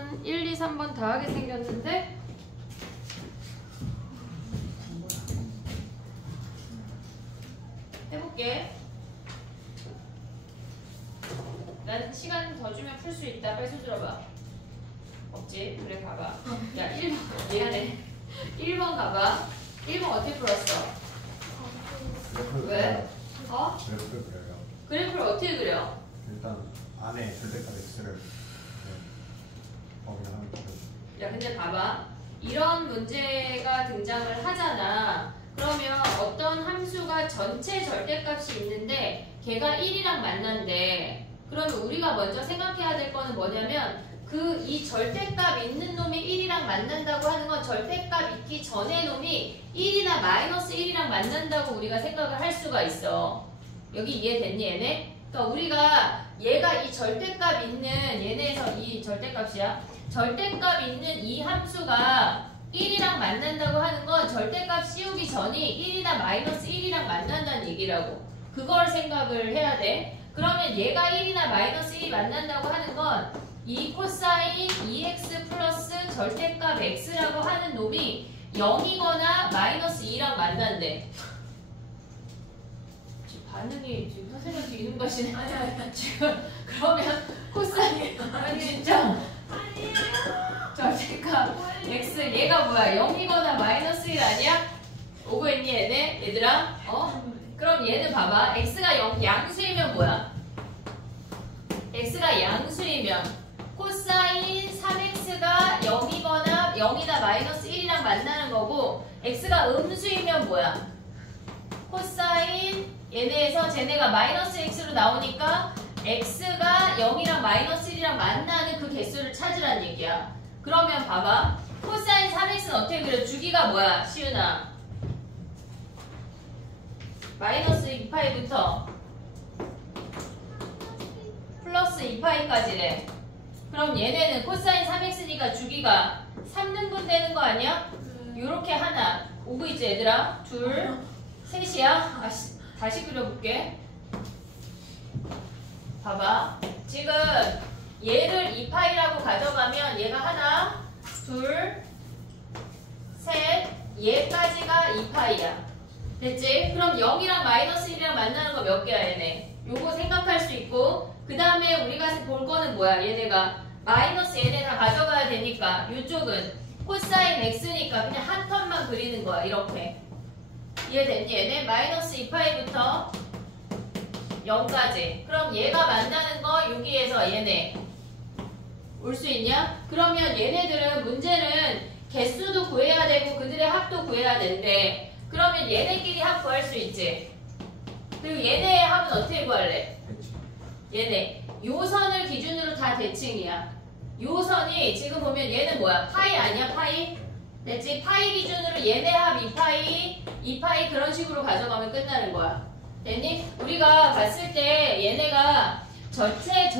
1, 2, 3번 더하게 생겼는데 해볼게. 난 시간 더 주면 풀 수 있다. 빨리 손 들어봐. 없지? 그래 가봐. 야 1번 미안해. 1번 가봐. 1번 어떻게 풀었어? 왜? 어? 그래프를 그려요. 그래프를 어떻게 그려? 일단 안에 절대값 x를 하면 되죠. 야 근데 봐봐. 이런 문제가 등장을 하잖아. 그러면 어떤 함수가 전체 절대값이 있는데 걔가 1이랑 만난대. 그러면 우리가 먼저 생각해야 될 거는 뭐냐면 이 절대값 있는 놈이 1이랑 만난다고 하는 건 절대값 있기 전에 놈이 1이나 마이너스 1이랑 만난다고 우리가 생각을 할 수가 있어. 여기 이해됐니 얘네? 그러니까 우리가 얘가 이 절대값 있는 얘네에서 이 절대값이야. 절대값 있는 이 함수가 1이랑 만난다고 하는 건 절대값 씌우기 전이 1이나 마이너스 1이랑 만난다는 얘기라고. 그걸 생각을 해야 돼. 그러면 얘가 1이나 마이너스 1이 만난다고 하는 건 이 코사인 2x 플러스 절대값 x라고 하는 놈이 0이거나 마이너스 2랑 만난대. 지금 반응이 지금 선생님한테 이름 가시네. 아니 지금 그러면 코사인 아니 진짜 절대값 x 얘가 뭐야? 0이거나 마이너스 1 아니야? 오고 있니 얘네? 얘들아? 그럼 얘는 봐봐. x가 양수이면 뭐야? x가 양수이면 코사인 3x가 0이거나 0이나 마이너스 1이랑 만나는 거고 x가 음수이면 뭐야? 코사인 얘네에서 쟤네가 마이너스 x로 나오니까 x가 0이랑 마이너스 1이랑 만나는 그 개수를 찾으란 얘기야. 그러면 봐봐. 코사인 3x는 어떻게 그려? 주기가 뭐야? 시윤아. 마이너스 2파이부터 플러스 2파이까지래. 그럼 얘네는 코사인 3x니까 주기가 3등분 되는 거 아니야? 요렇게 하나. 오고 있지 얘들아? 둘, 셋이야? 다시 그려볼게. 봐봐. 지금 얘를 2파이라고 가져가면 얘가 하나, 둘, 셋, 얘까지가 2파이야. 됐지? 그럼 0이랑 마이너스 1이랑 만나는 거 몇 개야 얘네? 요거 생각할 수 있고 그 다음에 우리가 볼 거는 뭐야? 얘네가 마이너스 얘네 다 가져가야 되니까 이쪽은 코사인 x니까 그냥 한 턴만 그리는 거야. 이렇게. 이해됐니 얘네? 마이너스 2파이부터 0까지. 그럼 얘가 만나는 거 여기에서 얘네 올 수 있냐? 그러면 얘네들은 문제는 개수도 구해야 되고 그들의 합도 구해야 된대. 그러면 얘네끼리 합 구할 수 있지. 그리고 얘네의 합은 어떻게 구할래? 얘네 요 선을 기준으로 다 대칭이야. 요 선이 지금 보면 얘는 뭐야? 파이 아니야? 파이? 됐지? 파이 기준으로 얘네 합 2파이 2파이 그런 식으로 가져가면 끝나는 거야. 됐니? 우리가 봤을 때 얘네가 전체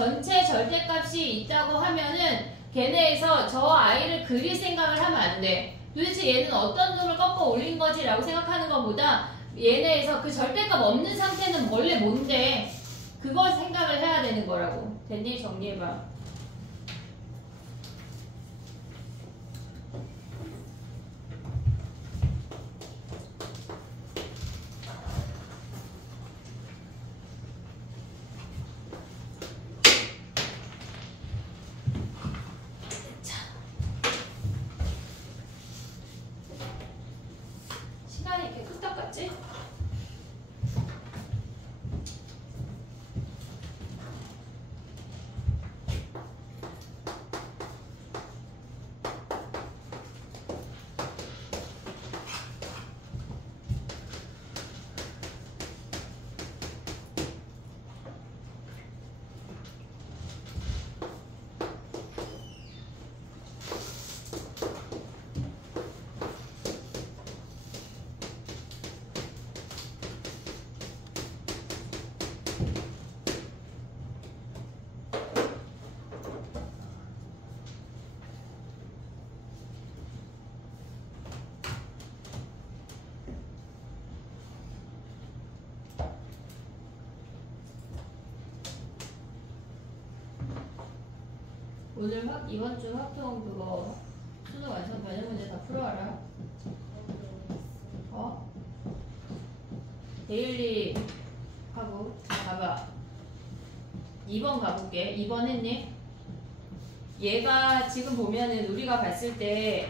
절대값이 있다고 하면은 걔네에서 저 아이를 그릴 생각을 하면 안 돼. 도대체 얘는 어떤 놈을 꺾어 올린 거지? 라고 생각하는 것보다 얘네에서 그 절대값 없는 상태는 원래 뭔데? 그걸 생각을 해야 되는 거라고. 됐니? 정리해봐. 시간이 이렇게 뚝딱 같지? 오늘 이번 주 확통 그거 수능 완성 변형 문제 다 풀어와라. 어? 데일리 하고 봐봐. 2번 가볼게. 2번 했니? 얘가 지금 보면은 우리가 봤을 때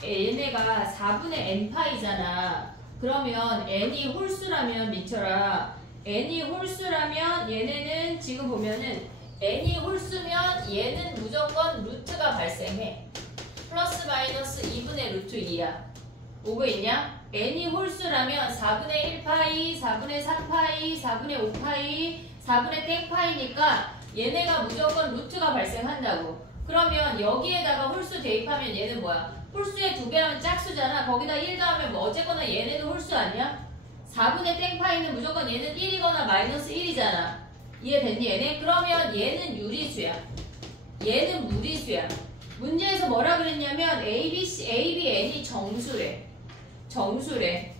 얘네가 4분의 n파이잖아. 그러면 n이 홀수라면 미쳐라. n이 홀수라면 얘네는 지금 보면은 n이 홀수면 얘는 무조건 루트가 발생해. 플러스 마이너스 2분의 루트 2야. 오고 있냐? n이 홀수라면 4분의 1파이, 4분의 3파이, 4분의 5파이, 4분의 땡파이니까 얘네가 무조건 루트가 발생한다고. 그러면 여기에다가 홀수 대입하면 얘는 뭐야? 홀수의 2배 하면 짝수잖아. 거기다 1 더하면 뭐 어쨌거나 얘네도 홀수 아니야? 4분의 땡파이는 무조건 얘는 1이거나 마이너스 1이잖아. 이해됐니 얘네? 그러면 얘는 유리수야. 얘는 무리수야. 문제에서 뭐라 그랬냐면 A, B, C, A, B, N이 정수래. 정수래.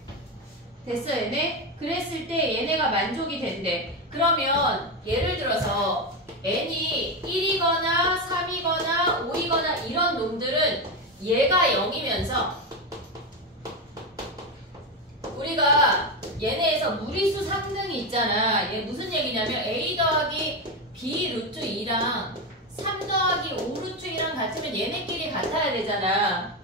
됐어 얘네? 그랬을 때 얘네가 만족이 된대. 그러면 예를 들어서 n이 1이거나 3이거나 5이거나 이런 놈들은 얘가 0이면서 우리가 얘네에서 무리수 상등이 있잖아. 얘 무슨 얘기냐면 a 더하기 b 루트 2랑 3 더하기 5 루트 2랑 같으면 얘네끼리 같아야 되잖아.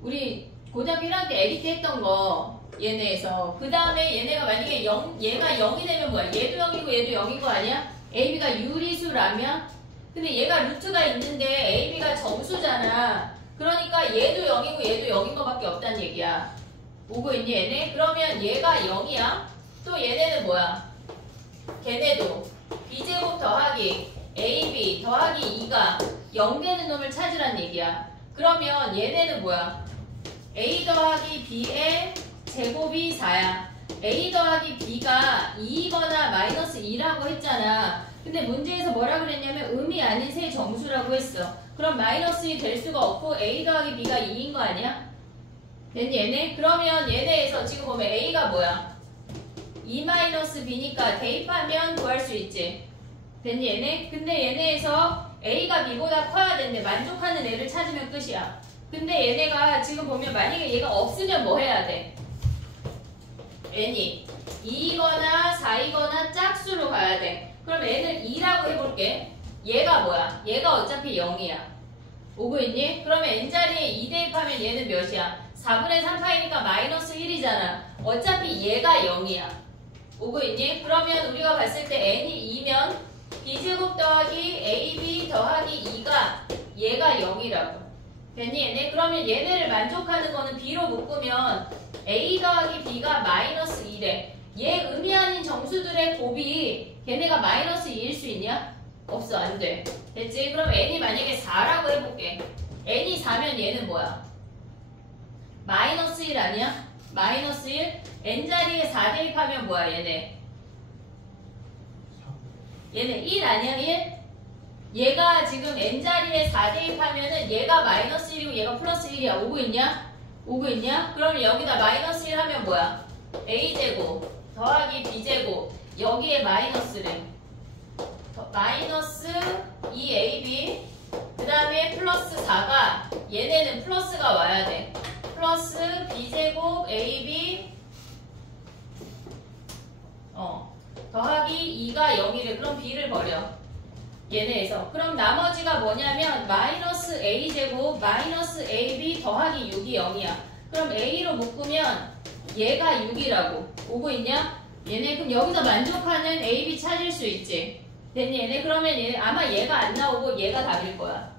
우리 고등학교 1학년 때 에디트 했던 거 얘네에서. 그 다음에 얘네가 만약에 얘가 0이 되면 뭐야? 얘도 0이고 얘도 0인 거 아니야? AB가 유리수라면? 근데 얘가 루트가 있는데 AB가 정수잖아. 그러니까 얘도 0이고 얘도 0인 거밖에 없다는 얘기야. 오고 있니 얘네? 그러면 얘가 0이야. 또 얘네는 뭐야? 걔네도 B제곱 더하기 AB 더하기 2가 0 되는 놈을 찾으란 얘기야. 그러면 얘네는 뭐야? A 더하기 B의 제곱이 4야. A 더하기 B가 2이거나 마이너스 2라고 했잖아. 근데 문제에서 뭐라 그랬냐면 음이 아닌 세 정수라고 했어. 그럼 마이너스 2 될 수가 없고 A 더하기 B가 2인 거 아니야? 됐니 얘네? 그러면 얘네에서 지금 보면 A가 뭐야? 2 마이너스 B니까 대입하면 구할 수 있지. 됐니 얘네? 근데 얘네에서 A가 B보다 커야 되는데 만족하는 애를 찾으면 끝이야. 근데 얘네가 지금 보면 만약에 얘가 없으면 뭐 해야 돼? n이 2이거나 4이거나 짝수로 가야 돼. 그럼 n을 2라고 해볼게. 얘가 뭐야? 얘가 어차피 0이야. 오고 있니? 그러면 n자리에 2 대입하면 얘는 몇이야? 4분의 3파이니까 마이너스 1이잖아. 어차피 얘가 0이야. 오고 있니? 그러면 우리가 봤을 때 n이 2면 b제곱 더하기 ab 더하기 2가 얘가 0이라고. 됐니 얘네? 그러면 얘네를 만족하는 거는 b로 묶으면 a 더하기 b가 마이너스 2래. 얘 음이 아닌 정수들의 곱이 걔네가 마이너스 2일 수 있냐? 없어. 안 돼. 됐지? 그럼 n이 만약에 4라고 해볼게. n이 4면 얘는 뭐야? 마이너스 1 아니야? 마이너스 1? n자리에 4 대입하면 뭐야 얘네? 얘네 1 아니야 1? 얘가 지금 n자리에 4 대입하면은 얘가 마이너스 1이고 얘가 플러스 1이야. 오고 있냐? 오고 있냐? 그러면 여기다 마이너스 1 하면 뭐야? a제곱 더하기 b제곱 여기에 마이너스래. 마이너스 2ab 그 다음에 플러스 4가 얘네는 플러스가 와야 돼. 플러스 b제곱 ab 더하기 2가 0이래. 그럼 b를 버려. 얘네에서. 그럼 나머지가 뭐냐면 마이너스 a제곱 마이너스 ab 더하기 6이 0이야. 그럼 a로 묶으면 얘가 6이라고. 오고 있냐? 얘네 그럼 여기서 만족하는 ab 찾을 수 있지. 됐니 얘네? 그러면 얘네 아마 얘가 안 나오고 얘가 답일 거야.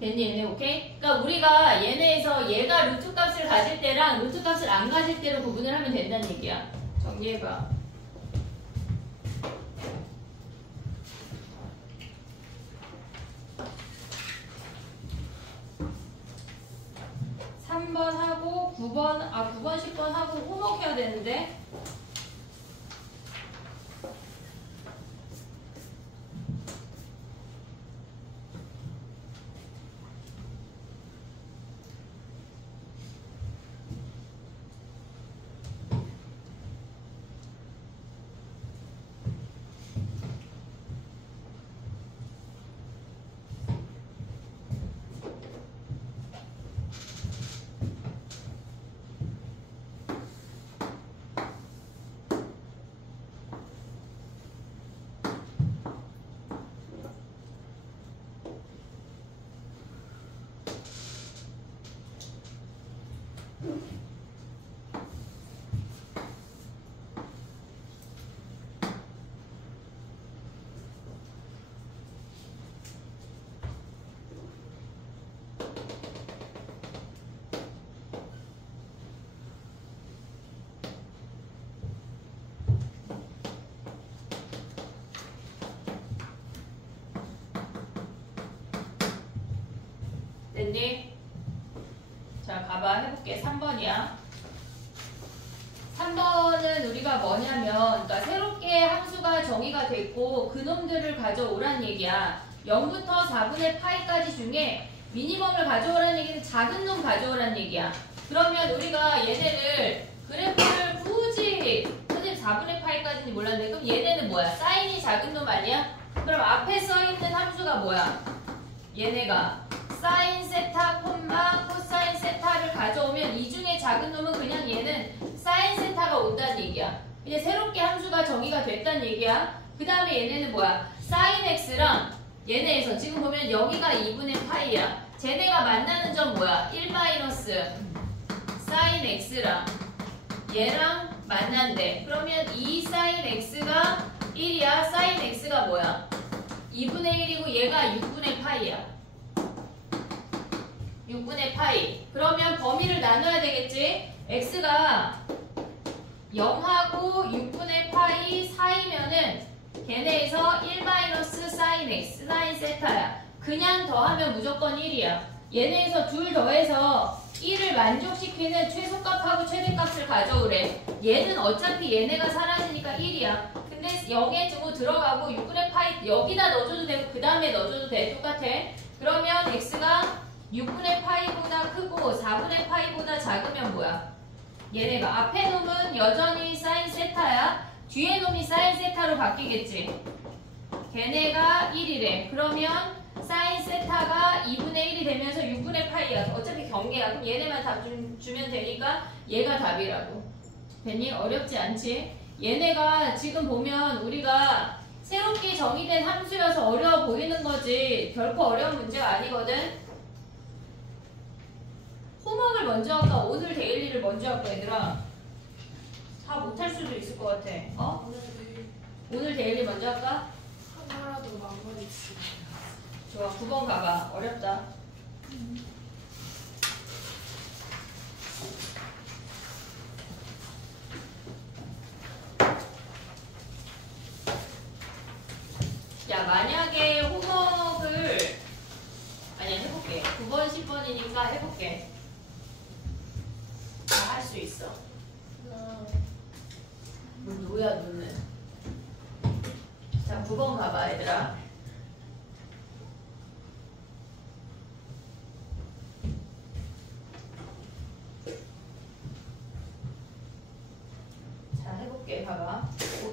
됐니 얘네? 오케이? 그러니까 우리가 얘네에서 얘가 루트 값을 가질 때랑 루트 값을 안 가질 때로 구분을 하면 된다는 얘기야. 정리해봐. 3번 하고 9번, 9번, 10번 하고 홈워크 해야 되는데. 됐니? 자, 가봐. 해볼게. 3번이야. 3번은 우리가 뭐냐면, 그러니까 새롭게 함수가 정의가 됐고, 그놈들을 가져오란 얘기야. 0부터 4분의 파이까지 중에 미니멈을 가져오란 얘기는 작은 놈 가져오란 얘기야. 그러면 우리가 얘네를 그래프를 굳이 선생님 4분의 파이까지는 몰랐는데 그럼 얘네는 뭐야? 사인이 작은 놈 아니야? 그럼 앞에 써있는 함수가 뭐야? 얘네가 사인 세타, 콤마, 코사인 세타를 가져오면 이 중에 작은 놈은 그냥 얘는 사인 세타가 온다는 얘기야. 이제 새롭게 함수가 정의가 됐다는 얘기야. 그 다음에 얘네는 뭐야? 사인 x랑 얘네에서 지금 보면 여기가 2분의 파이야. 쟤네가 만나는 점 뭐야? 1 마이너스 사인 x랑 얘랑 만난대. 그러면 2 사인 x가 1이야. 사인 x가 뭐야? 2분의 1이고 얘가 6분의 파이야. 6분의 파이. 그러면 범위를 나눠야 되겠지? x가 0하고 6분의 파이 사이면은 걔네에서 1 마이너스 사인 x, 사인 세타야. 그냥 더하면 무조건 1이야. 얘네에서 둘 더해서 1을 만족시키는 최소값하고 최대값을 가져오래. 얘는 어차피 얘네가 사라지니까 1이야. 근데 0에 두고 들어가고 6분의 파이 여기다 넣어줘도 되고 그 다음에 넣어줘도 돼. 똑같아. 그러면 x가 6분의 파이보다 크고 4분의 파이보다 작으면 뭐야? 얘네가 앞에 놈은 여전히 사인 세타야. 뒤에 놈이 사인 세타로 바뀌겠지. 걔네가 1이래. 그러면 사인 세타가 2분의 1이 되면서 6분의 파이야. 어차피 경계야. 그럼 얘네만 답 주면 되니까 얘가 답이라고. 됐니? 어렵지 않지? 얘네가 지금 보면 우리가 새롭게 정의된 함수여서 어려워 보이는 거지 결코 어려운 문제가 아니거든. 홈워크를 먼저 할까? 오늘 데일리를 먼저 할까 얘들아? 다 못할 수도 있을 것 같아. 어? 오늘 데일리 먼저 할까? 하나라도 마무리 있으면. 좋아. 9번 가봐. 어렵다. 야, 만약에 홈워크를 아니야 해볼게. 9번, 10번이니까 해볼게. 다 할 수 있어. 뭐야 너는. 자, 9번 가봐 얘들아. 자, 해볼게. 봐봐.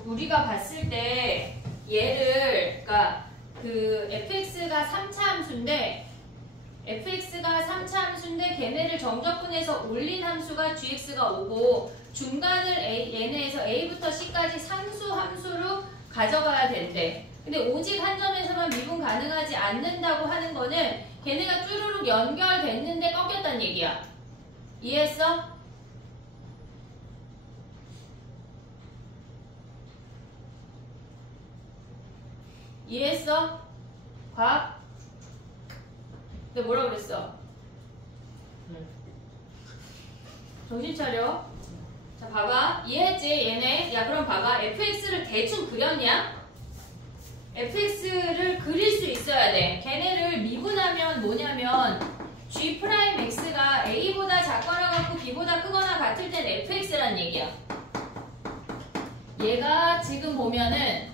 우리가 봤을 때 얘를 그러니까 그 fx가 3차 함수인데 fx가 3차 함수인데 걔네를 정적분해서 올린 함수가 gx가 오고 중간을 얘네에서 a부터 c까지 상수 함수로 가져가야 된대. 근데 오직 한 점에서만 미분 가능하지 않는다고 하는 거는 걔네가 쭈루룩 연결됐는데 꺾였다는 얘기야. 이해했어? 이해했어? 과학? 내가 뭐라 그랬어? 정신 차려. 자, 봐봐. 이해했지? 얘네. 야, 그럼 봐봐. fx를 대충 그렸냐? fx를 그릴 수 있어야 돼. 걔네를 미분하면 뭐냐면 g'x가 a보다 작거나 같고 b보다 크거나 같을 땐 fx란 얘기야. 얘가 지금 보면은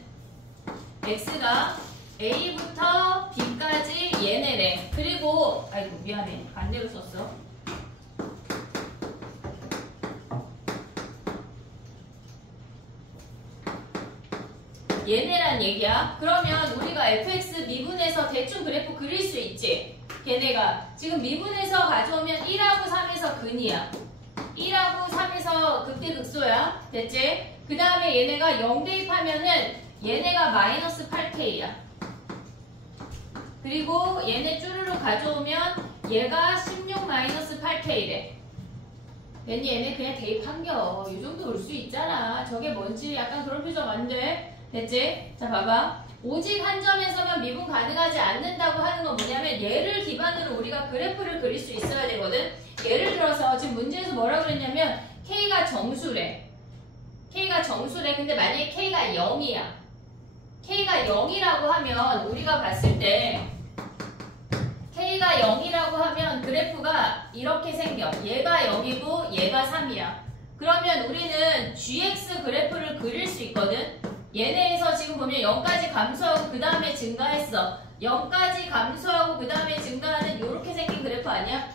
x가 a부터 b까지 얘네래. 그리고 아이고 미안해. 반대로 썼어. 얘네란 얘기야. 그러면 우리가 fx 미분해서 대충 그래프 그릴 수 있지. 걔네가 지금 미분해서 가져오면 1하고 3에서 근이야. 1하고 3에서 극대극소야. 됐지? 그 다음에 얘네가 0 대입하면은 얘네가 마이너스 8k야. 그리고 얘네 쭈루루 가져오면 얘가 16 마이너스 8k래. 얘네 그냥 대입한겨. 이 정도 올 수 있잖아. 저게 뭔지 약간 그런 표정 안 돼? 됐지? 자, 봐봐. 오직 한 점에서만 미분 가능하지 않는다고 하는 건 뭐냐면 얘를 기반으로 우리가 그래프를 그릴 수 있어야 되거든. 예를 들어서 지금 문제에서 뭐라고 그랬냐면 K가 정수래. K가 정수래. 근데 만약에 K가 0이야. K가 0이라고 하면 우리가 봤을 때 K가 0이라고 하면 그래프가 이렇게 생겨. 얘가 0이고 얘가 3이야. 그러면 우리는 gx 그래프를 그릴 수 있거든. 얘네에서 지금 보면 0까지 감소하고 그 다음에 증가했어. 0까지 감소하고 그 다음에 증가하는 이렇게 생긴 그래프 아니야?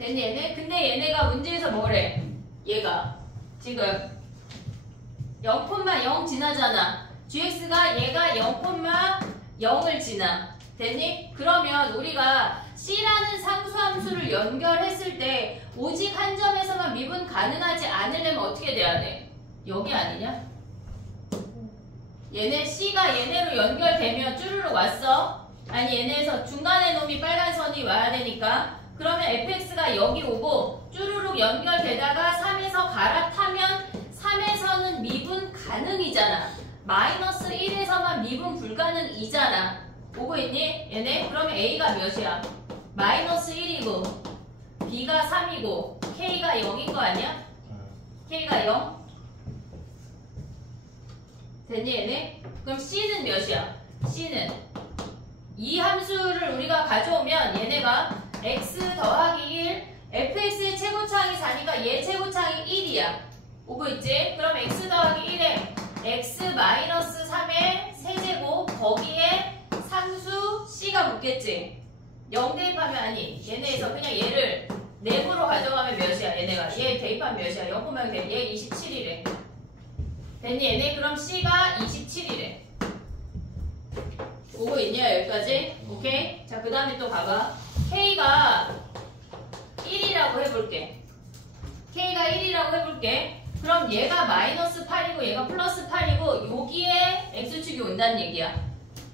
됐니 얘네? 근데 얘네가 문제에서 뭐래? 얘가 지금 0,0 지나잖아. gx가 얘가 0,0을 지나. 됐니? 그러면 우리가 C라는 상수함수를 연결했을 때 오직 한 점에서만 미분 가능하지 않으려면 어떻게 돼야 돼? 여기 아니냐? 얘네 C가 얘네로 연결되면 쭈르륵 왔어? 아니 얘네에서 중간에 놈이 빨간 선이 와야 되니까 그러면 fx가 여기 오고 쭈르륵 연결되다가 3에서 갈아타면 3에서는 미분 가능이잖아. 마이너스 1에서만 미분 불가능이잖아. 오고 있니? 얘네? 그러면 A가 몇이야? 마이너스 1이고 B가 3이고 K가 0인 거 아니야? K가 0? 됐니 얘네? 그럼 C는 몇이야? C는 이 함수를 우리가 가져오면 얘네가 x 더하기 1 fx의 최고차항이 4니까 얘 최고차항이 1이야. 오고 있지? 그럼 x 더하기 1에 x 마이너스 3의 세제곱 거기에 상수 C가 붙겠지? 0 대입하면 아니 얘네에서 그냥 얘를 내부로 가져가면 몇이야? 얘네가 얘 대입하면 몇이야? 0,0 대입 얘 27이래. 됐니 얘네? 그럼 C가 27이래. 오고 있냐 여기까지? 오케이? 자 그 다음에 또 가봐. K가 1이라고 해볼게. K가 1이라고 해볼게. 그럼 얘가 마이너스 8이고 얘가 플러스 8이고 여기에 X축이 온다는 얘기야.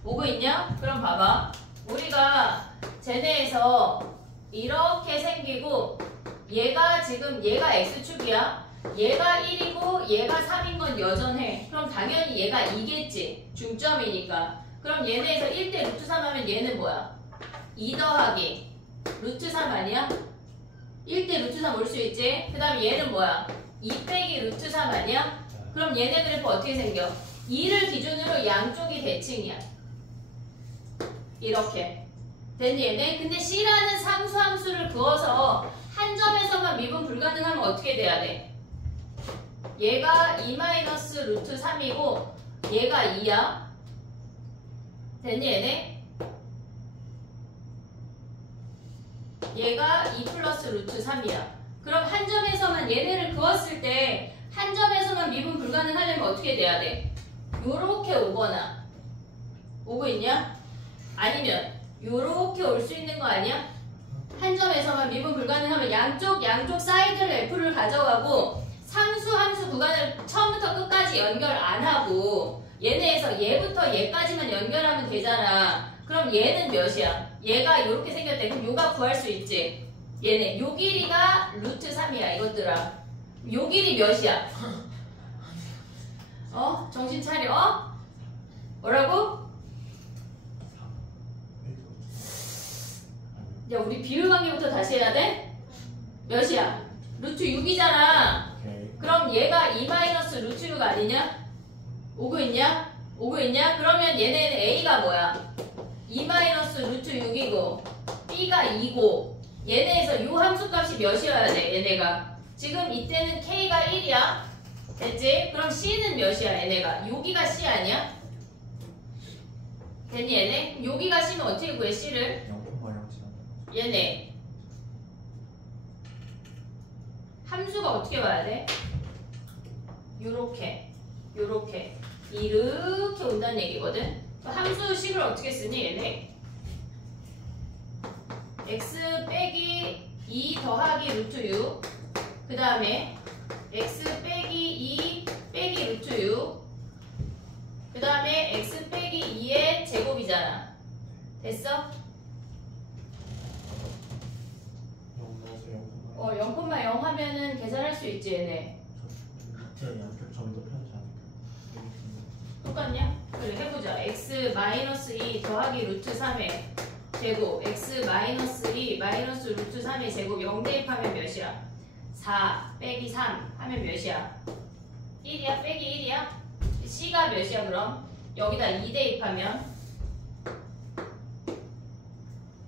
오고 있냐? 그럼 봐봐. 우리가 쟤네에서 이렇게 생기고 얘가 지금 얘가 X축이야. 얘가 1이고 얘가 3인 건 여전해. 그럼 당연히 얘가 2겠지. 중점이니까. 그럼 얘네에서 1대 루트 3 하면 얘는 뭐야? 2 더하기 루트 3 아니야? 1대 루트 3 올 수 있지? 그 다음에 얘는 뭐야? 2 빼기 루트 3 아니야? 그럼 얘네 그래프 어떻게 생겨? 2를 기준으로 양쪽이 대칭이야. 이렇게. 됐니 얘네? 근데 C라는 상수함수를 그어서 한 점에서만 미분 불가능하면 어떻게 돼야 돼? 얘가 2 마이너스 루트 3이고 얘가 2야. 됐니 얘네? 얘가 2 플러스 루트 3이야. 그럼 한 점에서만 얘네를 그었을 때 한 점에서만 미분 불가능하려면 어떻게 돼야 돼? 요렇게 오거나 오고 있냐? 아니면 요렇게 올 수 있는 거 아니야? 한 점에서만 미분 불가능하면 양쪽 사이드를 F를 가져가고 상수 함수 구간을 처음부터 끝까지 연결 안 하고 얘네에서 얘부터 얘까지만 연결하면 되잖아. 그럼 얘는 몇이야? 얘가 이렇게 생겼대. 그럼 요가 구할 수 있지? 얘네 요 길이가 루트 3이야 이것들아. 요 길이 몇이야? 정신 차려. 뭐라고? 야 우리 비율 관계부터 다시 해야 돼? 몇이야? 루트 6이잖아. 그럼 얘가 2 마이너스 루트 6 아니냐? 오고 있냐? 오고 있냐? 그러면 얘네는 A가 뭐야? 2 마이너스 루트 6이고 B가 2고 얘네에서 요 함수값이 몇이어야 돼? 얘네가 지금 이때는 K가 1이야. 됐지? 그럼 C는 몇이야? 얘네가 여기가 C 아니야? 됐니 얘네? 여기가 C면 어떻게 구해 C를? 0,0 얘네 함수가 어떻게 와야 돼? 요렇게 요렇게 이렇게 온다는 얘기거든. 함수식을 어떻게 쓰니 얘네? x 빼기 2 더하기 루트 6 그 다음에 x 빼기 2 빼기 루트 6 그 다음에 x 빼기 2의 제곱이잖아. 됐어? 0,0 하면은 계산할 수 있지 얘네. 밑에 양쪽 점도 편하지 않을까? 똑같냐? 그래 해보자. x 마이너스 2 더하기 루트 3의 제곱 x 마이너스 2 마이너스 루트 3의 제곱 0 대입하면 몇이야? 4 빼기 3 하면 몇이야? 1이야? 빼기 1이야? C가 몇이야 그럼? 여기다 2 대입하면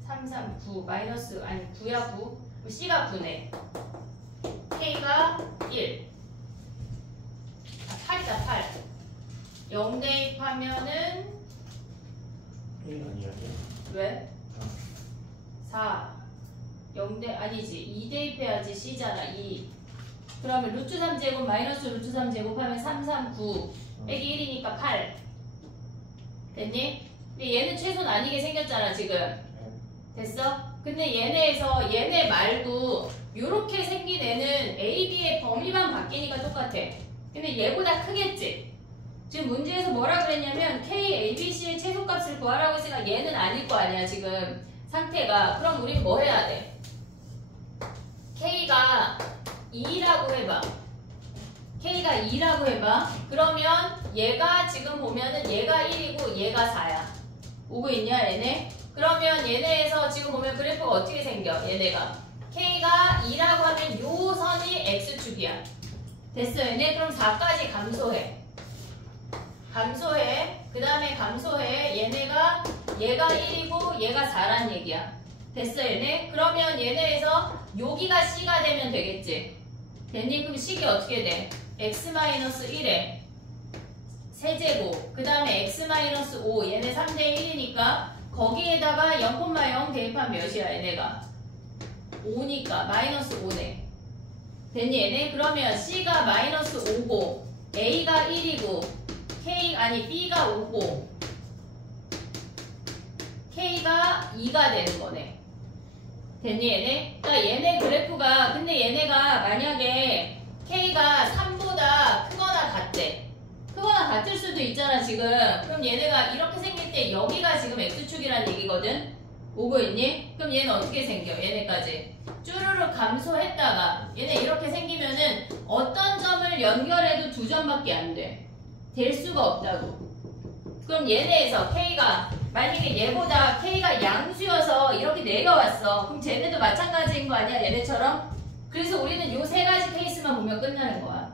3 3, 3, 9 마이너스 아니 9야 9 그럼 C가 9네 K가 1 8이다 8 0 대입하면은 1 아니야? 왜? 4 0대 아니지 2 대입해야지 C잖아 2 그러면 루트 3제곱 마이너스 루트 3제곱 하면 3, 3, 9 빼기 1이니까 8 됐니? 근데 얘는 최소는 아니게 생겼잖아 지금 됐어? 근데 얘네에서 얘네 말고 요렇게 생긴 애는 A, B의 범위만 바뀌니까 똑같아 근데 얘보다 크겠지? 지금 문제에서 뭐라 그랬냐면 K, A, B, C의 최소값을 구하라고 했으니까 얘는 아닐 거 아니야 지금 상태가 그럼 우린 뭐 해야 돼? K가 2라고 해봐 K가 2라고 해봐 그러면 얘가 지금 보면은 얘가 1이고 얘가 4야 오고 있냐 얘네? 그러면 얘네에서 지금 보면 그래프가 어떻게 생겨 얘네가 K가 2라고 하면 요 선이 X축이야 됐어 얘네? 그럼 4까지 감소해 그 다음에 감소해 얘네가 얘가 1이고 얘가 4란 얘기야 됐어 얘네? 그러면 얘네에서 여기가 C가 되면 되겠지 됐니? 그럼 식이 어떻게 돼? X-1에 세제곱 그 다음에 X-5 얘네 3대 1이니까 거기에다가 0,0 대입하면 몇이야 얘네가 5니까 마이너스 5네 됐니 얘네? 그러면 C가 마이너스 5고 A가 1이고 B가 5고 K가 2가 되는 거네 됐니 얘네? 그러니까 얘네 그래프가 근데 얘네가 만약에 K가 3보다 크거나 같대 크거나 같을 수도 있잖아 지금 그럼 얘네가 이렇게 생길 때 여기가 지금 X축이란 얘기거든 오고 있니? 그럼 얘는 어떻게 생겨 얘네까지 쭈루룩 감소했다가 얘네 이렇게 생기면은 어떤 점을 연결해도 2점밖에 안 돼 될 수가 없다고 그럼 얘네에서 K가 만약에 얘보다 K가 양수여서 이렇게 내려왔어 그럼 쟤네도 마찬가지인 거 아니야 얘네처럼? 그래서 우리는 요 세 가지 케이스만 보면 끝나는 거야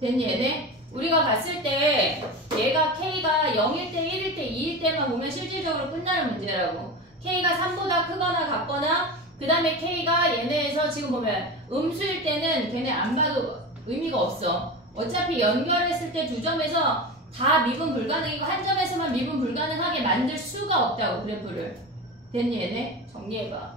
됐니 얘네? 우리가 봤을 때 얘가 K가 0일 때 1일 때 2일 때만 보면 실질적으로 끝나는 문제라고 K가 3보다 크거나 같거나 그 다음에 K가 얘네에서 지금 보면 음수일 때는 걔네 안 봐도 의미가 없어 어차피 연결했을 때 2점에서 다 미분 불가능이고 한 점에서만 미분 불가능하게 만들 수가 없다고 그래프를 됐니 얘네? 정리해봐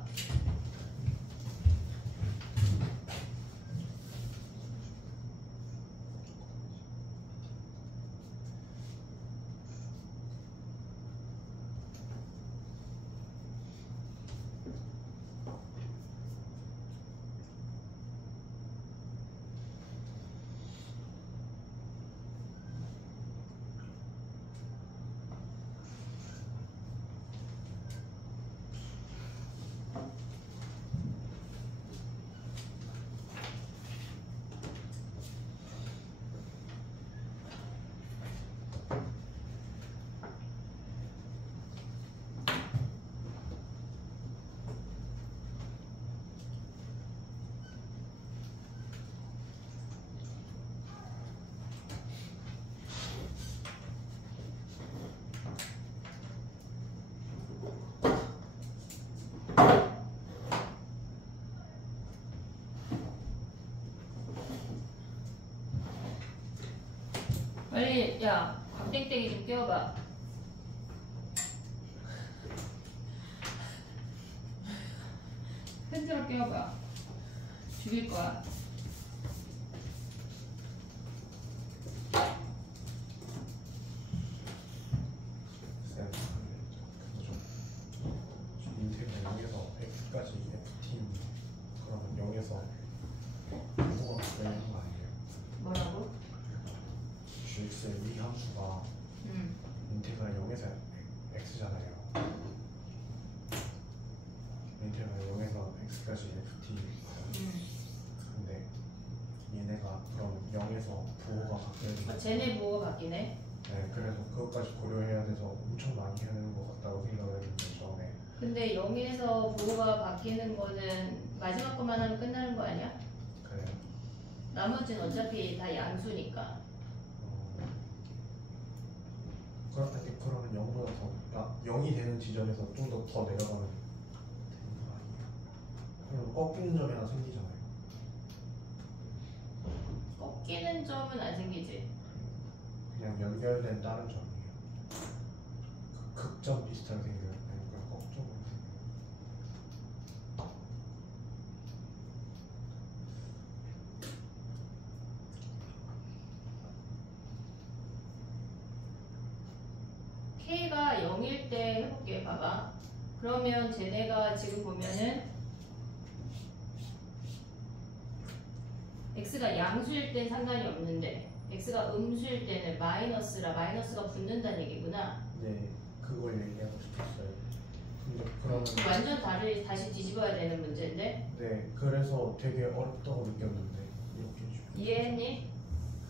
빨리 야 곽땡땡이 좀 깨워봐 펜트로 깨워봐 죽일 거야 인테그랄 0에서 x까지 ft 그러면 0에서 부호가 바뀌는 거 아니에요? 뭐라고? gx의 위 함수가 인테그랄 0에서 x잖아요. 인테그랄 0에서 x까지 ft 근데 얘네가 그럼 0에서 부호가 바뀌는 아, 쟤네 부호가 바뀌네 네, 그래서 그것까지 고려해야 돼서 엄청 많이 해야 되는 것 같다고 생각을 했는데 처음에. 근데 0에서 부호가 바뀌는 거는 마지막 것만 하면 끝나는 거 아니야? 그래요. 나머지는 어차피 다 양수니까 그러면 0보다 더, 그러니까 0이 되는 지점에서 좀 더 내려가면 꺾이는 점이 하나 생기잖아요. 꺾이는 점은 안 생기지. 그냥 연결된 다른 점이에요. 극점 비슷하게 생겨요. 그러니까 꺾점으로 생겨요. K가 0일 때 해볼게. 봐봐. 그러면 쟤네가 지금 보면은 X가 양수일 땐 상관이 없는데 X가 음수일 때는 마이너스라 마이너스가 붙는다는 얘기구나. 네, 그걸 얘기하고 싶었어요. 근데 그러면 완전 다시 뒤집어야 되는 문제인데 네, 그래서 되게 어렵다고 느꼈는데 이렇게 해주면 이해했니?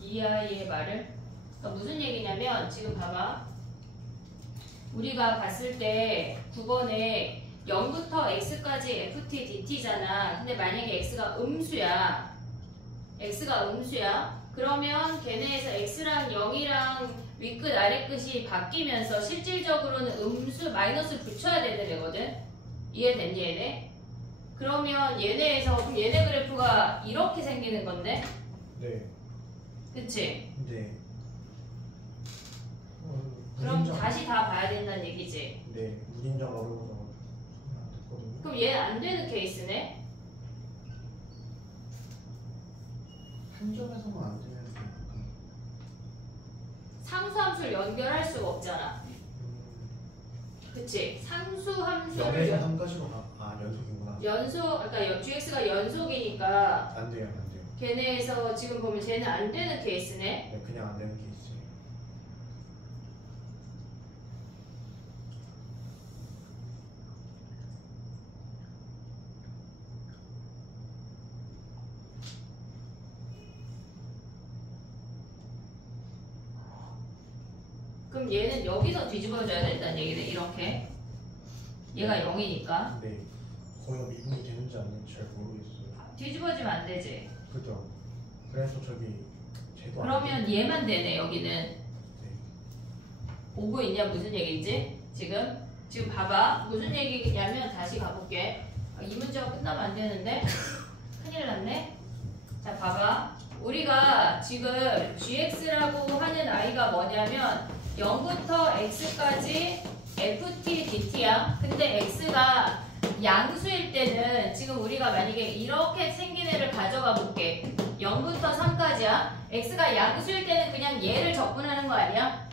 이 아이의 말을? 그러니까 무슨 얘기냐면 지금 봐봐. 우리가 봤을 때 9번에 0부터 x까지 ft dt잖아. 근데 만약에 x가 음수야. 그러면 걔네에서 x랑 0이랑 윗끝 아래끝이 바뀌면서 실질적으로는 음수 마이너스 붙여야 되는 애거든. 이해됐니 얘네? 그러면 얘네에서 그럼 얘네 그래프가 이렇게 생기는 건데? 네, 그치? 네. 그럼 무진장- 다시 다 봐야 된다는 얘기지. 네, 무진장 어려워서 안 됐거든요. 그럼 얘는 안 되는 케이스네? 한 점에서만 안 되면 상수함수를 연결할 수가 없잖아. 그치? 상수함수를 연에서 한 가지로 연속이구나. 그러니까 gx가 연속이니까 안 돼요, 안 돼요. 걔네에서 지금 보면 쟤는 안 되는 케이스네. 네, 그냥 안 되는 케이스예요. 그럼 얘는 여기서 뒤집어져야 된다는 얘기네. 이렇게. 얘가 0이니까. 네, 거기가 미분이 되는지 안 되는지 잘 모르겠어요. 뒤집어지면 안 되지. 그죠? 그래서 저기 제도 안 그러면 돼요. 얘만 되네. 여기는. 네. 오고 있냐 무슨 얘기인지 지금 봐봐 무슨 얘기냐면 다시 가볼게. 이 문제가 끝나면 안 되는데 큰일 났네. 자 봐봐 우리가 지금 gx라고 하는 아이가 뭐냐면 0부터 x까지 ft dt야. 근데 x가 양수일 때는 지금 우리가 만약에 이렇게 생긴 애를 가져가 볼게. 0부터 3까지야. x가 양수일 때는 그냥 얘를 적분하는 거 아니야?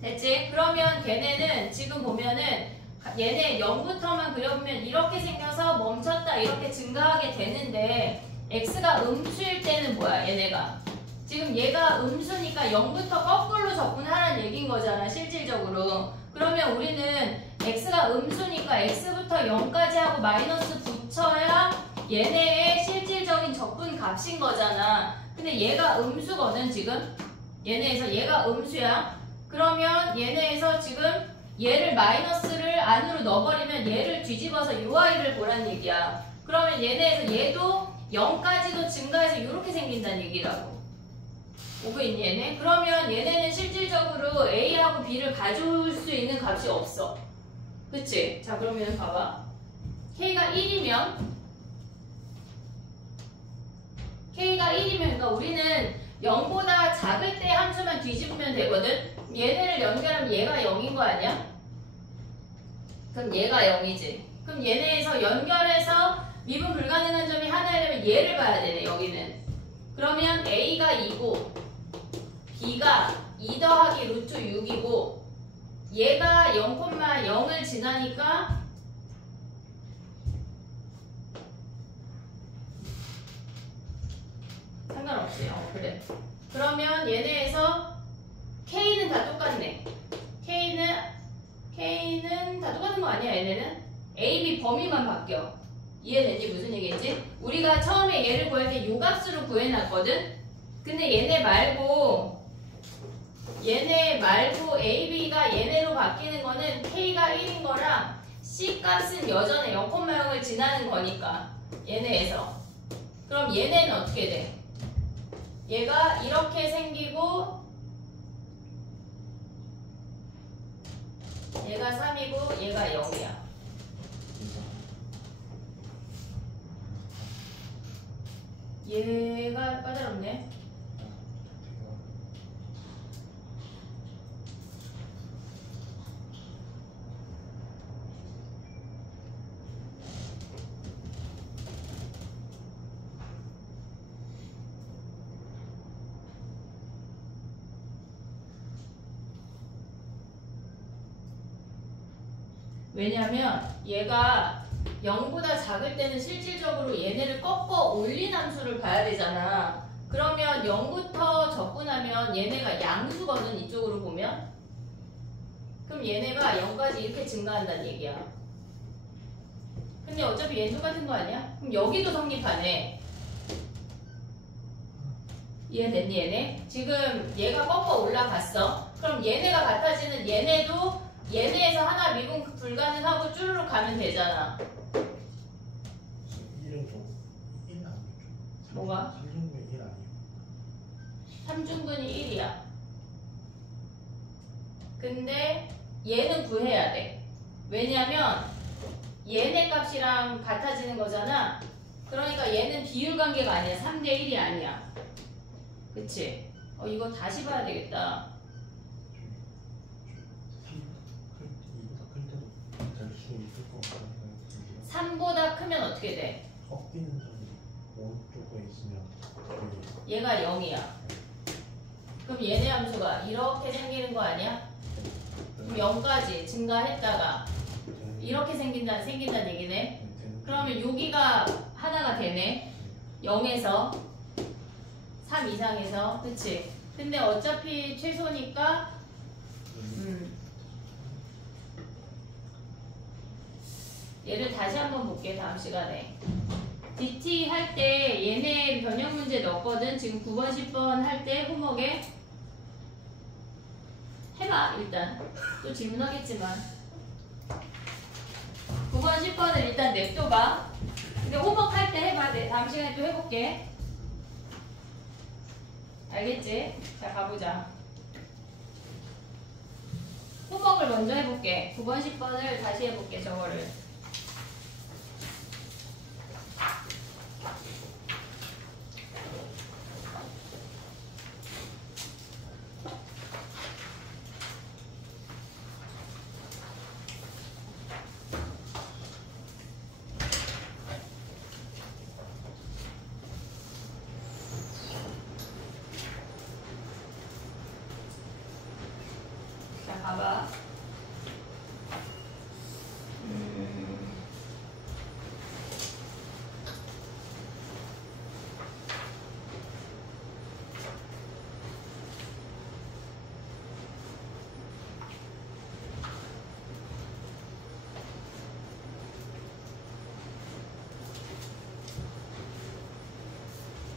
됐지? 그러면 걔네는 지금 보면은 얘네 0부터만 그려보면 이렇게 생겨서 멈췄다 이렇게 증가하게 되는데 x가 음수일 때는 뭐야 얘네가 지금 얘가 음수니까 0부터 거꾸로 적분하라는 얘기인 거잖아 실질적으로. 그러면 우리는 x가 음수니까 x부터 0까지 하고 마이너스 붙여야 얘네의 실질적인 적분 값인 거잖아. 근데 얘가 음수거든 지금. 얘네에서 얘가 음수야. 그러면 얘네에서 지금 얘를 마이너스를 안으로 넣어버리면 얘를 뒤집어서 요 아이를 보란 얘기야. 그러면 얘네에서 얘도 0까지도 증가해서 이렇게 생긴다는 얘기라고. 오고 있니 얘네? 그러면 얘네는 실질적으로 A하고 B를 가져올 수 있는 값이 없어. 그치? 자 그러면 봐봐. K가 1이면 그러니까 우리는 0보다 작을 때 함수만 뒤집으면 되거든? 얘네를 연결하면 얘가 0인 거 아니야? 그럼 얘가 0이지. 그럼 얘네에서 연결해서 미분 불가능한 점이 하나이라면 얘를 봐야 되네 여기는. 그러면 A가 2고 B가 2 더하기 루트 6이고 얘가 0,0을 지나니까 상관없어요. 그래. 그러면 얘네에서 K는 다 똑같네. K는 다 똑같은 거 아니야 얘네는? A, B 범위만 바뀌어. 이해되지? 무슨 얘기인지? 우리가 처음에 얘를 구할 때 요 값으로 구해놨거든? 근데 얘네 말고 A, B가 얘네로 바뀌는 거는 K가 1인 거랑 C 값은 여전히 0,0을 지나는 거니까 얘네에서. 그럼 얘네는 어떻게 돼? 얘가 이렇게 생기고 얘가 3이고 얘가 0이야. 얘가 까다롭네. 왜냐면 얘가 0보다 작을 때는 실질적으로 얘네를 꺾어 올린 함수를 봐야 되잖아. 그러면 0부터 접근하면 얘네가 양수거든, 이쪽으로 보면. 그럼 얘네가 0까지 이렇게 증가한다는 얘기야. 근데 어차피 얘는 똑같은 거 아니야? 그럼 여기도 성립하네. 이해됐니, 얘네? 지금 얘가 꺾어 올라갔어. 그럼 얘네가 같아지는 얘네도 얘네에서 하나 미분 불가능하고 쭈르륵 가면 되잖아. 1은 좀 1 아니죠? 뭐가? 3중분의 1 아니에요? 3중분이 1이야. 근데 얘는 구해야 돼. 왜냐면 얘네 값이랑 같아지는 거잖아. 그러니까 얘는 비율 관계가 아니야. 3대 1이 아니야. 그치? 이거 다시 봐야 되겠다. 2보다 클 때도 될 수 있을 것 같아요. 3보다 크면 어떻게 돼? 꺾이는 점이 오른쪽에 있으면 얘가 0이야. 그럼 얘네 함수가 이렇게 생기는 거 아니야? 그럼 0까지 증가했다가 이렇게 생긴다는 얘기네. 그러면 여기가 하나가 되네. 0에서 3 이상에서. 그치? 근데 어차피 최소니까 얘를 다시 한번 볼게. 다음 시간에 DT 할 때 얘네 변형 문제 넣었거든. 지금 9번 10번 할 때 홈워크에 해봐. 일단 또 질문하겠지만 9번 10번을 일단 냅둬봐. 근데 홈워크 할 때 해봐. 네, 다음 시간에 또 해볼게. 알겠지? 자, 가보자. 홈워크를 먼저 해볼게. 9번 10번을 다시 해볼게. 저거를 봐봐.